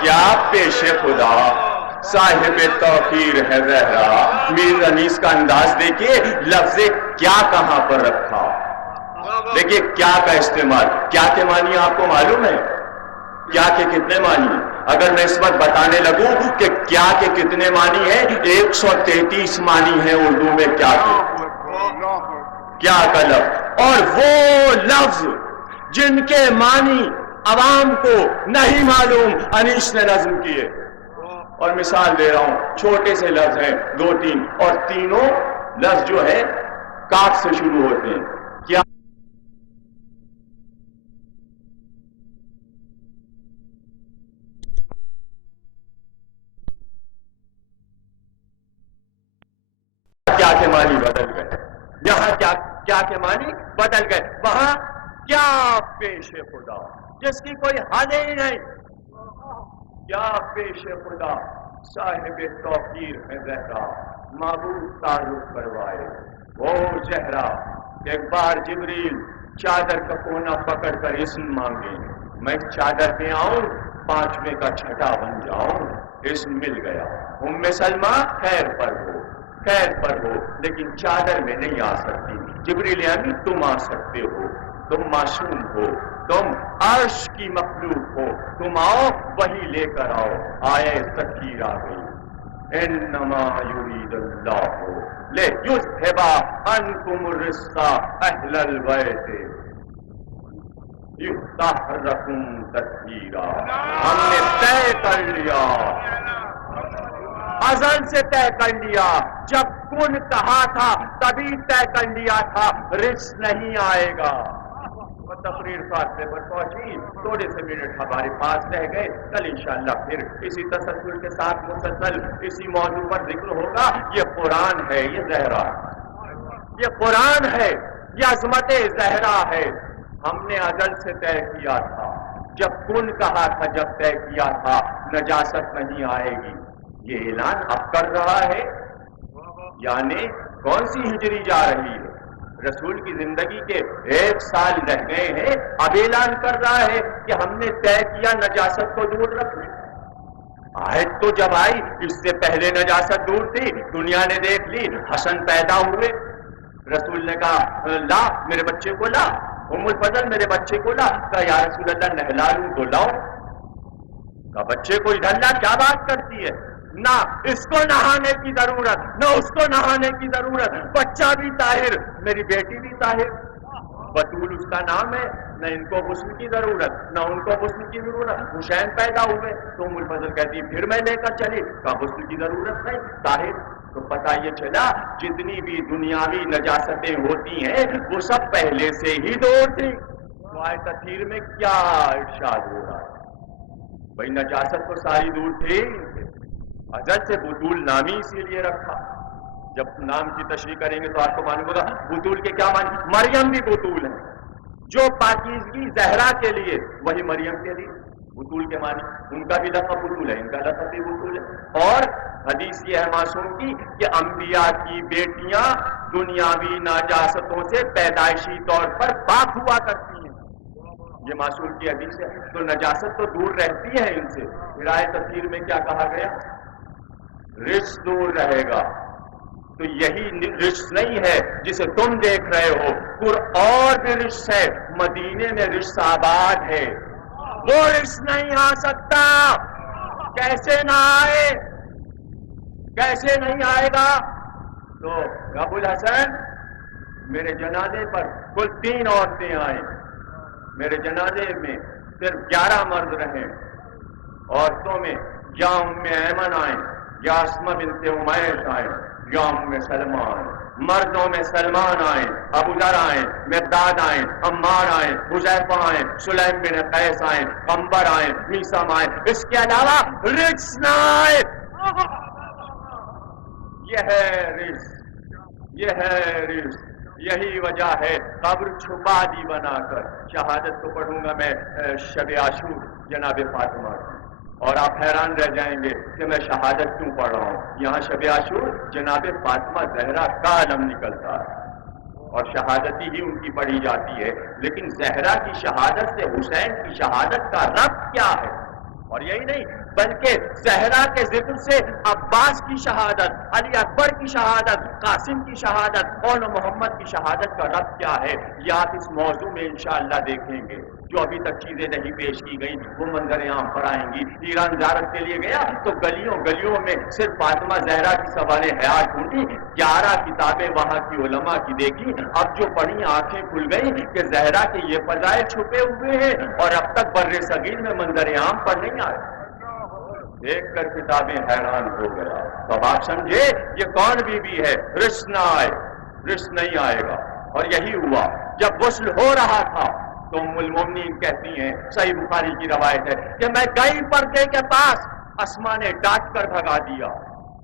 کیا پیش خدا صاحب توقیر ہے زہرا. میر انیس کا انداز دیکھیے، لفظ کیا کہاں پر رکھا. دیکھیے کیا کا استعمال، کیا کے معنی آپ کو معلوم ہے؟ کیا کے کتنے معنی؟ اگر میں اس وقت بتانے لگوں کہ کیا کے کتنے معنی ہیں، 133 معنی ہیں اردو میں کیا کے. کیا کا لفظ، اور وہ لفظ جن کے معنی عوام کو نہیں معلوم انیس نے نظم کیے. اور مثال دے رہا ہوں، چھوٹے سے لفظ ہیں 2-3، اور تینوں لفظ جو ہے کاف سے شروع ہوتے ہیں. کیا کیا کے معنی بدل گئے، یہاں کیا کے معنی بدل گئے. وہاں کیا پیش خدا جس کی کوئی حد ہی نہیں. کیا پیش خدا صاحب توقیر ہے زہرا. معبود تعارف کروائے وہ زہرا. ایک بار جبریل چادر کا کونا پکڑ کر اسم مانگے، میں چادر پہ آؤں 5ویں کا چھٹا بن جاؤں. اسم مل گیا. ام سلمہ خیر پر ہو، خیر پر ہو، لیکن چادر میں نہیں آ سکتی. جبریل امین تم آ سکتے ہو، تم معصوم ہو، تم عرش کی مخلوق ہو، تم آؤ وہی لے کر آؤ. آئے تکیر آ گئی. انما یرید اللہ لیذھب عنکم الرجس اہل البیت یطہرکم تطہیرا. ہم نے طے کر لیا، ازل سے طے کر لیا. جب کن کہا تھا تبھی طے کر لیا تھا رجس نہیں آئے گا. تقریر فاصلے پر پہنچی، تھوڑے سے منٹ ہمارے پاس رہ گئے. کل انشاءاللہ پھر اسی تسلسل کے ساتھ مسلسل اسی موضوع پر ذکر ہوگا. یہ قرآن ہے، یہ زہرا، یہ قرآن ہے، یہ عظمت زہرا ہے. ہم نے ازل سے طے کیا تھا، جب کن کہا تھا، جب طے کیا تھا نجاست نہیں آئے گی. یہ اعلان اب کر رہا ہے، یعنی کون سی ہجری جا رہی ہے؟ رسول کی زندگی کے 1 سال رہ گئے ہیں، اب اعلان کر رہا ہے کہ ہم نے طے کیا نجاست کو دور رکھنا. آیت تو جب آئی اس سے پہلے نجاست دور تھی، دنیا نے دیکھ لی، حسن پیدا ہوئے. رسول نے کہا لا میرے بچے کو لا. ام الفضل میرے بچے کو لا. کہا یا رسول اللہ نہلا لوں تو لاؤ. کہا بچے کو ادھر لا، کیا بات کرتی ہے؟ نہ اس کو نہانے کی ضرورت، نہ اس کو نہانے کی ضرورت. بچہ بھی طاہر، میری بیٹی بھی طاہر، بطول اس کا نام ہے. نہ ان کو غسل کی ضرورت، نہ ان کو غسل کی ضرورت. حسین پیدا ہوئے تو ام الفضل کہتی پھر میں لے کر چلی. کہا غسل کی ضرورت نہیں، طاہر. تو پتہ یہ چلا جتنی بھی دنیاوی نجاستیں ہوتی ہیں وہ سب پہلے سے ہی دور تھی. آیت تطہیر میں کیا ارشاد ہو رہا ہے؟ بھائی نجاست تو ساری دور تھی، ازل سے بطول نامی اسی لیے رکھا. جب نام کی تشریح کریں گے تو آپ کو معلوم ہوگا بطول کے کیا معنی. مریم بھی بطول ہے. جو پاکیزگی زہرا کے لیے وہی مریم کے لیے بطول کے معنی. ان کا بھی لقب بطول ہے, ان کا لقب بھی بطول ہے. اور حدیث یہ ہے معصوم کی کہ انبیاء کی بیٹیاں دنیاوی ناجاستوں سے پیدائشی طور پر پاک ہوا کرتی ہیں. یہ معصوم کی حدیث ہے. تو نجاست تو دور رہتی ہے ان سے. رائے تفسیر میں کیا کہا گیا؟ رجس دور رہے گا. تو یہی رجس نہیں ہے جسے تم دیکھ رہے ہو, اور بھی رجس ہے. مدینے میں رجس آباد ہے. وہ رجس نہیں آ سکتا. کیسے نہ آئے؟ کیسے نہیں آئے گا؟ تو ابو الحسن میرے جنازے پر کل 3 عورتیں آئیں. میرے جنازے میں صرف 11 مرد رہیں. عورتوں میں یا ام ایمن آئیں, یا اسماء بنت امیش آئیں, یا ام سلمہ آئیں. مردوں میں سلمان آئیں, ابو ذر آئیں, مقداد آئیں, عمار آئیں, حذیفہ آئیں, سلیم بن قیس آئیں, قنبر آئیں, میثم آئیں. اس کے علاوہ رجس نہ آئے. یہ ہے رجس, یہ ہے رجس. یہی وجہ ہے قبر چھپا دی بنا کر. شہادت کو پڑھوں گا میں شب عاشور جناب فاطمہ کی, اور آپ حیران رہ جائیں گے کہ میں شہادت کیوں پڑھ رہا ہوں. یہاں شب عاشور جناب فاطمہ زہرا کا علم نکلتا ہے اور شہادتی ہی ان کی پڑھی جاتی ہے. لیکن زہرا کی شہادت سے حسین کی شہادت کا ربط کیا ہے؟ اور یہی نہیں بلکہ زہرا کے ذکر سے عباس کی شہادت, علی اکبر کی شہادت, قاسم کی شہادت اور محمد کی شہادت کا ربط کیا ہے, یہ آپ اس موضوع میں انشاءاللہ دیکھیں گے. جو ابھی تک چیزیں نہیں پیش کی گئیں وہ منظر عام پر آئیں گی. ایران زیارت کے لیے گیا تو گلیوں گلیوں میں صرف فاطمہ زہرا کی سوال حیات ڈھونڈی. 11 کتابیں وہاں کی علماء کی دیکھی. اب جو پڑھی آنکھیں کھل گئیں کہ زہرا کے یہ فضائل چھپے ہوئے ہیں اور اب تک بر صغیر میں منظر عام پر نہیں آئے. دیکھ کر کتابیں حیران ہو گیا. تو اب آپ سمجھے یہ کون بی بی ہے. رجس نہ آئے, رجس نہیں آئے گا. اور یہی ہوا جب غسل ہو رہا تھا تو ام المومنین کہتی ہیں, صحیح بخاری کی روایت ہے, کہ میں گئی پردے کے پاس, اسماء نے ڈانٹ کر بھگا دیا.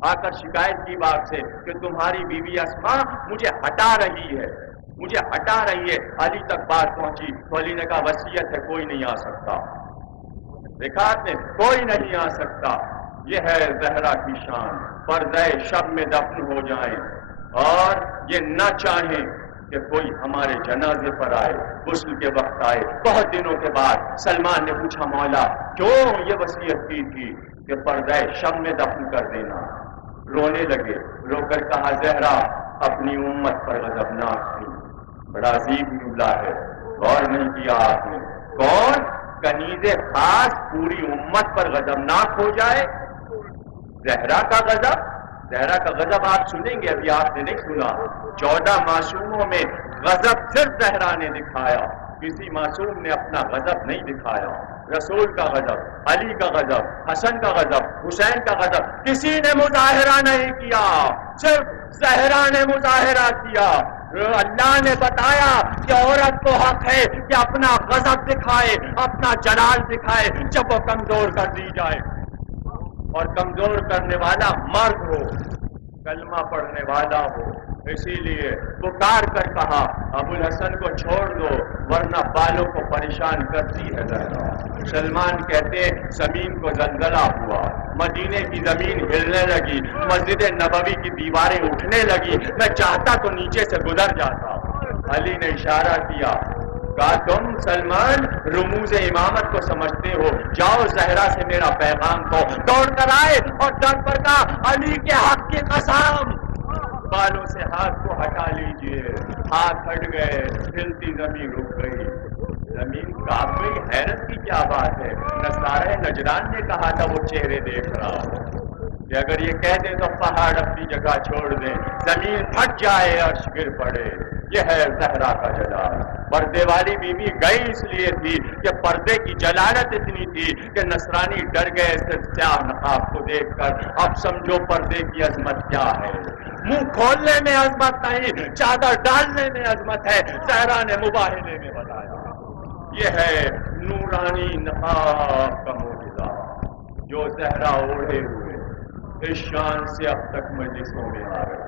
آ کر شکایت کی باپ سے کہ تمہاری بیوی اسماء مجھے ہٹا رہی ہے, مجھے ہٹا رہی ہے. علی تک بات پہنچی تو علی نے کہا وصیت ہے کوئی نہیں آ سکتا. دیکھا آپ نے, کوئی نہیں آ سکتا. یہ ہے زہرا کی شان. پردہ شب میں دفن ہو جائیں اور یہ نہ چاہیں کہ کوئی ہمارے جنازے پر آئے, غسل کے وقت آئے. بہت دنوں کے بعد سلمان نے پوچھا مولا کیوں یہ وصیت کی تھی کہ پردہ شب میں دفن کر دینا. رونے لگے, رو کر کہا زہرا اپنی امت پر غضبناک تھی. بڑا عظیم جملہ ہے, غور نہیں کیا آپ نے. کون کنیز خاص پوری امت پر غضبناک ہو جائے؟ زہرا کا غضب. زہرا کا غضب آپ سنیں گے, ابھی آپ نے نہیں سنا. 14 معصوموں میں غضب صرف زہرا نے دکھایا, کسی معصوم نے اپنا غضب نہیں دکھایا. رسول کا غضب, علی کا غضب, حسن کا غضب, حسین کا غضب کسی نے مظاہرہ نہیں کیا, صرف زہرا نے مظاہرہ کیا. اللہ نے بتایا کہ عورت کو حق ہے کہ اپنا غضب دکھائے, اپنا جلال دکھائے جب وہ کمزور کر دی جائے. اور کمزور کرنے والا مرد ہو, کلمہ پڑھنے والا ہو. اسی لیے پکار کر کہا ابو الحسن کو چھوڑ دو ورنہ بالوں کو پریشان کرتی ہے زہرا. سلمان کہتے زمین کو زلزلہ ہوا, مدینے کی زمین ہلنے لگی, مسجد نبوی کی دیواریں اٹھنے لگی. میں چاہتا تو نیچے سے گزر جاتا. علی نے اشارہ کیا, کہا تم سلمان رموز امامت کو سمجھتے ہو, جاؤ زہرا سے میرا پیغام کو. دوڑ کر آئے اور در پر کہا علی کے حق کی قسم بالوں سے ہاتھ کو ہٹا لیجئے. ہاتھ ہٹ گئے, ہلتی زمین رک گئی. زمین کانپ گئی. حیرت کی کیا بات ہے, نصارہ نجران نے کہا تھا وہ چہرے دیکھ رہا کہ اگر یہ کہہ دیں تو پہاڑ اپنی جگہ چھوڑ دیں, زمین پھٹ جائے, عرش گر پڑے. یہ ہے زہرا کا جلال. پردے والی بیوی گئی اس لیے تھی کہ پردے کی جلالت اتنی تھی کہ نصرانی ڈر گئے صرف سیاہ نقاب کو دیکھ کر. اب سمجھو پردے کی عظمت کیا ہے. منہ کھولنے میں عظمت نہیں, چادر ڈالنے میں عظمت ہے. زہرا نے مباہلے میں بتایا. یہ ہے نورانی نقاب کا معجزہ جو زہرا اوڑھے ہوئے اس شان سے اب تک مجلسوں میں آ رہے.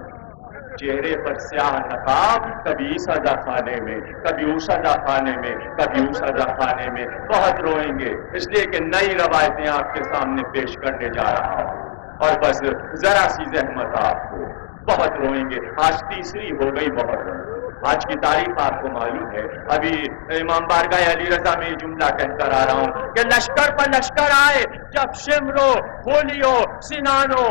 چہرے پر سیاہ نقاب، کبھی سزا خانے میں، کبھی اس سزا خانے میں، کبھی اس سزا خانے میں، بہت روئیں گے، اس لیے کہ نئی روایتیں آپ کے سامنے پیش کرنے جا رہا ہوں، اور بس ذرا سی زحمت آپ کو، بہت روئیں گے۔ آج تیسری ہو گئی محرم، آج کی تاریخ آپ کو معلوم ہے۔ ابھی امام بارگاہ علی رضا میں یہ جملہ کہہ کر آ رہا ہوں کہ لشکر پر لشکر آئے، جب شمرو، ہولیو، سنانو،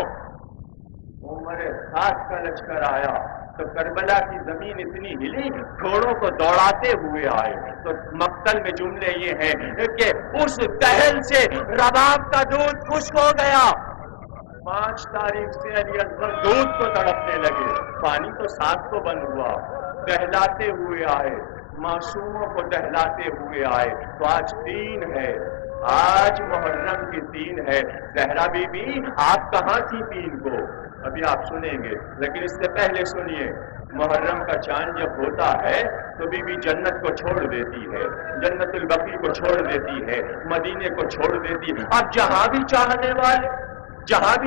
عمر ساتھ کا لشکر آیا تو کربلا کی زمین اتنی ہلی، گھوڑوں کو دوڑاتے ہوئے آئے۔ تو مقتل میں جملے یہ ہیں کہ اس دہل سے رباب کا دودھ خشک ہو گیا۔ 5 تاریخ سے علی اکبر دودھ کو تڑپنے لگے، پانی تو 7 کو بند ہوا، دہلاتے ہوئے آئے، معصوموں کو دہلاتے ہوئے آئے۔ تو آج 3 ہے، آج محرم کی 3 ہے۔ زہرا بی بی آپ کہاں تھی 3 کو؟ ابھی آپ سنیں گے، لیکن اس سے پہلے سنیے، محرم کا چاند جب ہوتا ہے تو بی بی جنت کو چھوڑ دیتی ہے، جنت البقیع کو چھوڑ دیتی ہے، مدینے کو چھوڑ دیتی ہے۔ اب جہاں بھی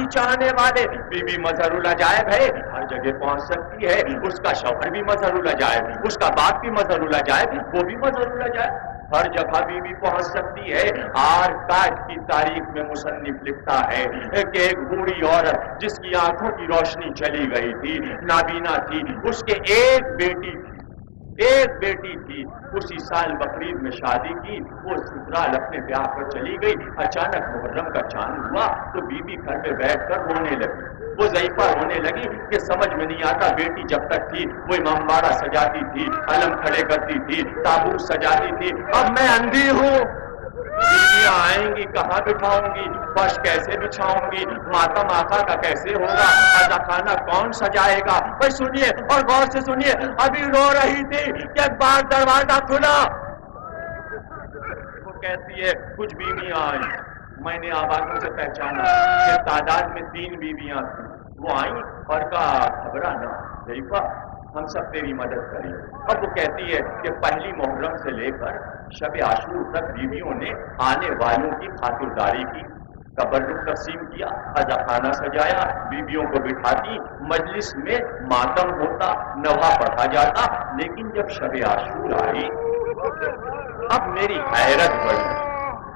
چاہنے والے، بی بی مظہر العجائب ہے، ہر جگہ پہنچ سکتی ہے۔ اس کا شوہر بھی مظہر العجائب، اس کا باپ بھی مظہر العجائب، وہ بھی مظہر العجائب، ہر جگہ بی بی پہنچ سکتی ہے۔ آج کی تاریخ میں مصنف لکھتا ہے کہ ایک بوڑھی عورت جس کی آنکھوں کی روشنی چلی گئی تھی، نابینا تھی، اس کے ایک بیٹی تھی، اسی سال بقرعید میں شادی کی، وہ سسرال اپنے بیاہ پر چلی گئی۔ اچانک محرم کا چاند ہوا تو بی بی گھر میں بیٹھ کر رونے لگی، وہ ضعیفہ رونے لگی کہ سمجھ میں نہیں آتا، بیٹی جب تک تھی وہ امام باڑہ سجاتی تھی، علم کھڑے کرتی تھی، تابوت سجاتی تھی، اب میں اندھی ہوں، بیویاں آئیں گی کہاں بٹھاؤں گی، فرش کیسے بچھاؤں گی، ماتم آقا کا کیسے ہوگا، خزا خانہ کون سجائے گا؟ بھائی سنیے اور غور سے سنیے، ابھی رو رہی تھی کہ ایک بار دروازہ کھلا، وہ کہتی ہے کچھ بیویاں آئیں، میں نے آوازوں سے پہچانا کہ تعداد میں 3 بیویاں تھیں، وہ آئیں اور کہا گھبرانا ضعیفہ، ہم سب تیری مدد کریں۔ اب وہ کہتی ہے کہ پہلی محرم سے لے کر شب عاشور تک بیویوں نے آنے والوں کی خاطرداری کی، تبرک تقسیم کیا، خزا خانہ سجایا، بیویوں کو بٹھاتی، مجلس میں ماتم ہوتا، نوحہ پڑھا جاتا۔ لیکن جب شب عاشور آئی، اب میری حیرت بڑھی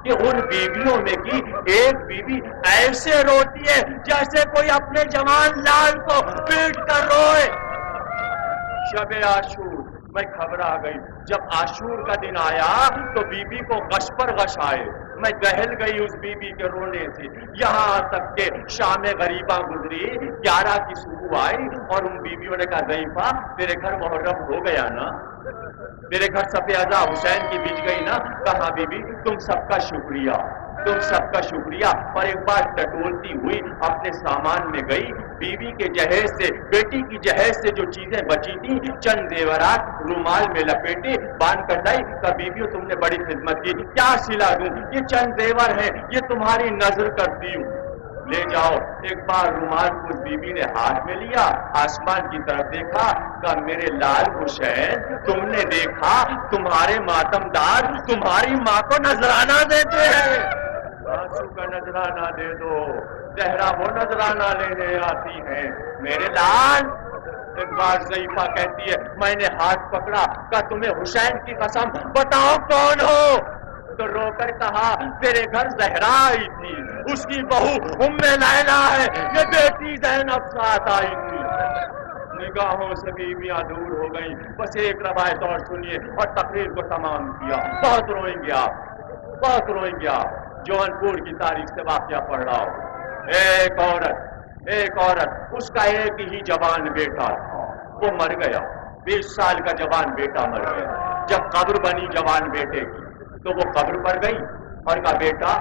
کہ ان بیویوں میں کی ایک بیوی ایسے روتی ہے جیسے کوئی اپنے جوان لال کو پیٹ کر روئے۔ شب عاشور، میں گھبرا گئی، جب عاشور کا دن آیا تو بی بی کو غش پر غش آئے، میں دہل گئی اس بی بی کے رونے سے، یہاں تک کہ شام غریبہ گزری، 11 کی صبح آئی اور ان بیویوں نے کہا ضعیفہ تیرے گھر محرم ہو گیا نا، تیرے گھر صف اعضا حسین کی بیچ گئی نا؟ کہا بی بی تم سب کا شکریہ، تم سب کا شکریہ۔ اور ایک بار ٹٹولتی ہوئی اپنے سامان میں گئی، بیوی کے جہیز سے، بیٹی کی جہیز سے جو چیزیں بچی تھی، چند زیورات رومال میں لپیٹے باندھ کر لائی، کہا بیویوں تم نے بڑی خدمت کی، کیا سلا دوں، یہ چند زیور ہیں، یہ تمہاری نظر کرتی ہوں، لے جاؤ۔ ایک بار رومال کو اس بی بی نے ہاتھ میں لیا، آسمان کی طرف دیکھا، کہا میرے لال حسین تم نے دیکھا تمہارے ماتمدار تمہاری ماں کو نذرانہ دیتے ہیں، آنسو کا نذرانہ دے دو، زہرا وہ نذرانہ لینے آتی ہیں، میرے لال۔ ایک بار ضعیفہ کہتی ہے میں نے ہاتھ پکڑا، کہا تمہیں حسین کی قسم بتاؤ کون ہو؟ تو رو کر کہا تیرے گھر زہرا آئی تھی، اس کی بہو ام لیلا ہے، یہ بیٹی زینب ساتھ آئی تھی۔ نگاہوں سے بیویاں دور ہو گئیں، بس ایک روایت اور سنیے اور تقریر کو تمام کیا۔ بہت روئیں گے آپ، بہت روئیں گے آپ۔ جون پور کی تاریخ سے واقعہ پڑھ رہا ہوں، ایک عورت، اس کا ایک ہی جوان بیٹا تھا، وہ مر گیا، 20 سال کا جوان بیٹا مر گیا۔ جب قبر بنی جوان بیٹے کی تو وہ قبر پر گئی اور کہا بیٹا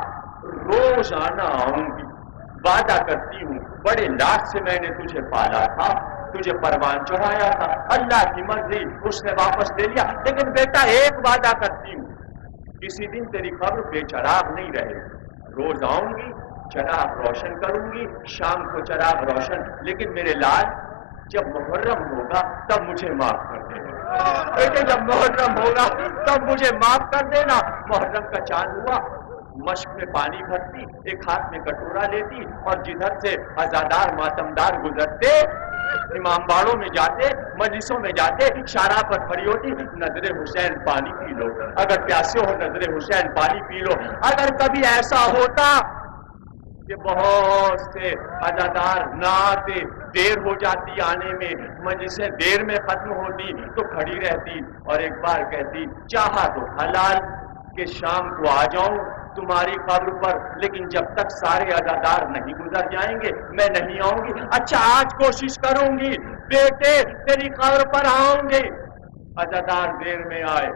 روزانہ آؤں گی، وعدہ کرتی ہوں، بڑے لاڈ سے میں نے تجھے پالا تھا، تجھے پروان چڑھایا تھا، اللہ کی مرضی اس نے واپس لے لیا، لیکن بیٹا ایک وعدہ کرتی ہوں، کسی دن تیری قبر بے چراغ نہیں رہے، روز آؤں گی، چراغ روشن کروں گی، شام کو چراغ روشن، لیکن میرے لال جب محرم ہوگا تب مجھے معاف کر دینا، بیٹے جب محرم ہوگا تب مجھے معاف کر دینا۔ محرم کا چاند ہوا، مشک میں پانی بھرتی، ایک ہاتھ میں کٹورا لیتی اور جدھر سے عزادار ماتمدار گزرتے امام باڑوں میں جاتے، مجلسوں میں جاتے، شرافت بھری ہوتی، نظر حسین پانی پی لو، اگر پیاسے ہو نظر حسین پانی پی لو۔ اگر کبھی ایسا ہوتا کہ بہت سے عزادار نہ آتے، دیر ہو جاتی آنے میں، مجلسیں دیر میں ختم ہوتی، تو کھڑی رہتی اور ایک بار کہتی چاہا تو حلال کہ شام کو آ جاؤں تمہاری قبر پر، لیکن جب تک سارے عزادار نہیں گزر جائیں گے میں نہیں آؤں گی۔ اچھا آج کوشش کروں گی بیٹے تیری قبر پر آؤں گی۔ عزادار دیر میں آئے،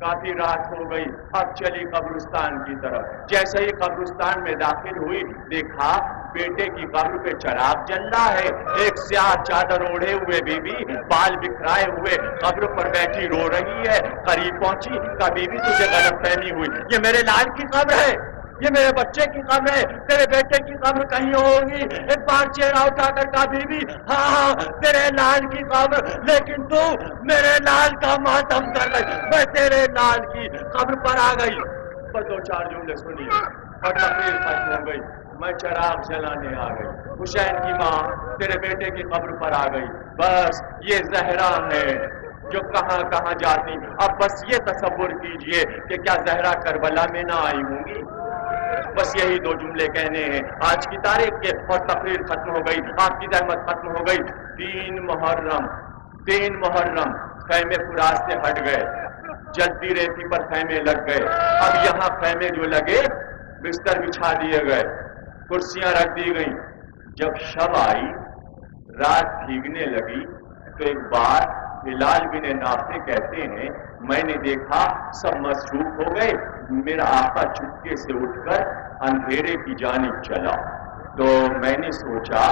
کافی رات ہو گئی، اب چلی قبرستان کی طرف۔ جیسے ہی قبرستان میں داخل ہوئی، دیکھا بیٹے کی قبر پہ چراغ جل رہا ہے، ایک سیاہ چادر اوڑھے ہوئے بی بی بال بکھرائے ہوئے قبر پر بیٹھی رو رہی ہے۔ قریب پہنچی، کہا بی بی تجھے غلط فہمی ہوئی، یہ میرے لال کی قبر ہے، یہ میرے بچے کی قبر ہے، تیرے بیٹے کی قبر کہیں ہوگی۔ ایک بار چہرہ اٹھا کر کہا بی بی ہاں تیرے لال کی قبر، لیکن تو میرے لال کا ماتم کر رہی، میں تیرے لال کی قبر پر آ گئی۔ بس دو چار جملے سنی اور تقریر ختم ہو گئی۔ میں چراغ جلانے آ گئی، حسین کی ماں تیرے بیٹے کی قبر پر آ گئی۔ بس یہ زہرا ہے جو کہاں کہاں جاتی۔ اب بس یہ تصور کیجئے کہ کیا زہرا کربلا میں نہ آئی ہوں گی۔ بس یہی دو جملے کہنے ہیں آج کی تاریخ کے، اور تقریر ختم ہو گئی، آپ کی زحمت ختم ہو گئی۔ 3 محرم خیمے فراز سے ہٹ گئے، جلتی ریتی پر خیمے لگ گئے۔ اب یہاں خیمے جو لگے بستر بچھا دیے گئے، کرسیاں رکھ دی گئیں۔ جب شب آئی، رات بھیگنے لگی، تو ایک بار ہلال بن نافع کہتے ہیں میں نے دیکھا سب مصروف ہو گئے، میرا آقا چپکے سے اٹھ کر اندھیرے کی جانب چلا، تو میں نے سوچا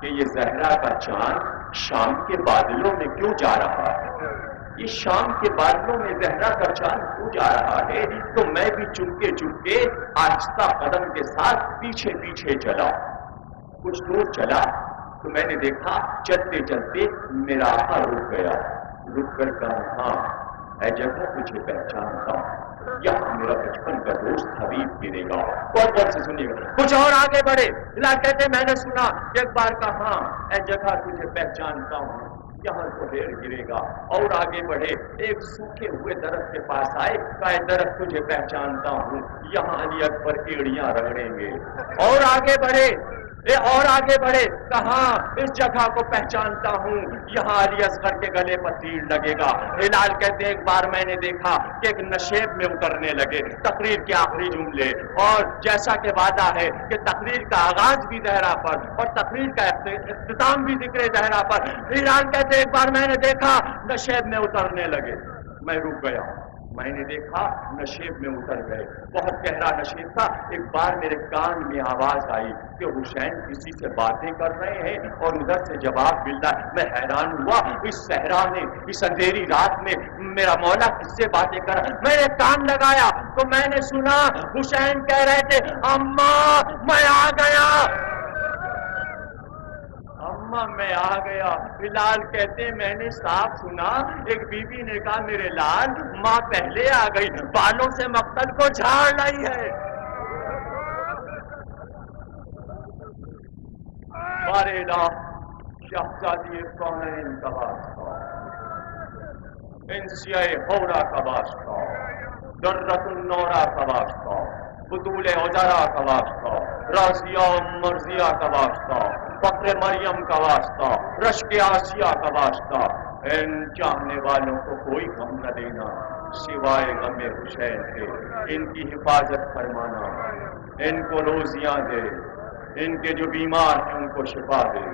کہ یہ زہرا کا چاند شام کے بادلوں میں کیوں جا رہا ہے، یہ شام کے بادلوں میں زہرا کا چاند کیوں جا رہا ہے۔ تو میں بھی چپکے چپکے آہستہ قدم کے ساتھ پیچھے پیچھے چلا۔ کچھ دور چلا تو میں نے دیکھا چلتے چلتے میرا آقا رک گیا، رک کر کہا ہاں اے جگہ تجھے پہچانتا ہوں، یہاں میرا بچپن کا دوست حبیب گرے گا۔ اور سے سنیے گا، کچھ اور آگے بڑھے، کہتے میں نے سنا ایک بار کہا ہاں اے جگہ تجھے پہچانتا ہوں، یہاں زہیر گرے گا۔ اور آگے بڑھے، ایک سوکھے ہوئے درخت کے پاس آئے، کہا اے درخت تجھے پہچانتا ہوں، یہاں علی اکبر ایڑیاں رگڑیں گے۔ اور آگے بڑھے، اور آگے بڑھے، کہا اس جگہ کو پہچانتا ہوں، یہاں علی اصغر کے گلے پر تیر لگے گا۔ ہلال کہتے ایک بار میں نے دیکھا کہ ایک نشیب میں اترنے لگے۔ تقریر کے آخری جملے، اور جیسا کہ وعدہ ہے کہ تقریر کا آغاز بھی زہرا پر اور تقریر کا اختتام بھی ذکر زہرا پر۔ ہلال کہتے ایک بار میں نے دیکھا نشیب میں اترنے لگے، میں رک گیا، میں نے دیکھا نشیب میں اتر گئے، بہت گہرا نشیب تھا۔ ایک بار میرے کان میں آواز آئی کہ حسین کسی سے باتیں کر رہے ہیں اور ادھر سے جواب مل رہا ہے۔ میں حیران ہوا، اس صحرا میں، اس اندھیری رات میں میرا مولا کس سے باتیں کر رہا ہے۔ میں نے کان لگایا تو میں نے سنا حسین کہہ رہے تھے اماں میں آ گیا، اماں میں آ گیا۔ بلال کہتے میں نے صاف سنا ایک بی بی نے کہا میرے لال ماں پہلے آ گئی، بالوں سے مقتل کو جھاڑ لائی ہے۔ باریلا شہزادی کونین کا واسطہ، انسیہ ہورا کا واسطہ، درۃ النورا کا واسطہ، بطول عذرا کا واسطہ، رازیہ مرضیہ کا واسطہ، فقر مریم کا واسطہ، رشک آسیہ کا واسطہ، ان چاہنے والوں کو کوئی غم نہ دینا سوائے غم حسین کے، ان کی حفاظت فرمانا، ان کو روزیاں دے، ان کے جو بیمار ہیں ان کو شفا دے،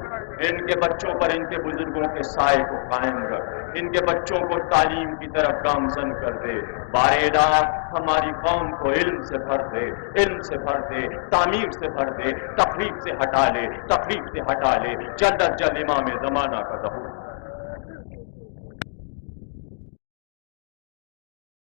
ان کے بچوں پر ان کے بزرگوں کے سائے کو قائم رکھ، ان کے بچوں کو تعلیم کی طرف گامزن کر دے۔ باریلا ہماری قوم کو علم سے بھر دے، علم سے بھر دے، تعمیر سے بھر دے، تفریق سے ہٹا لے، تفریق سے ہٹا لے، جلد از جلد امام زمانہ کا ظہور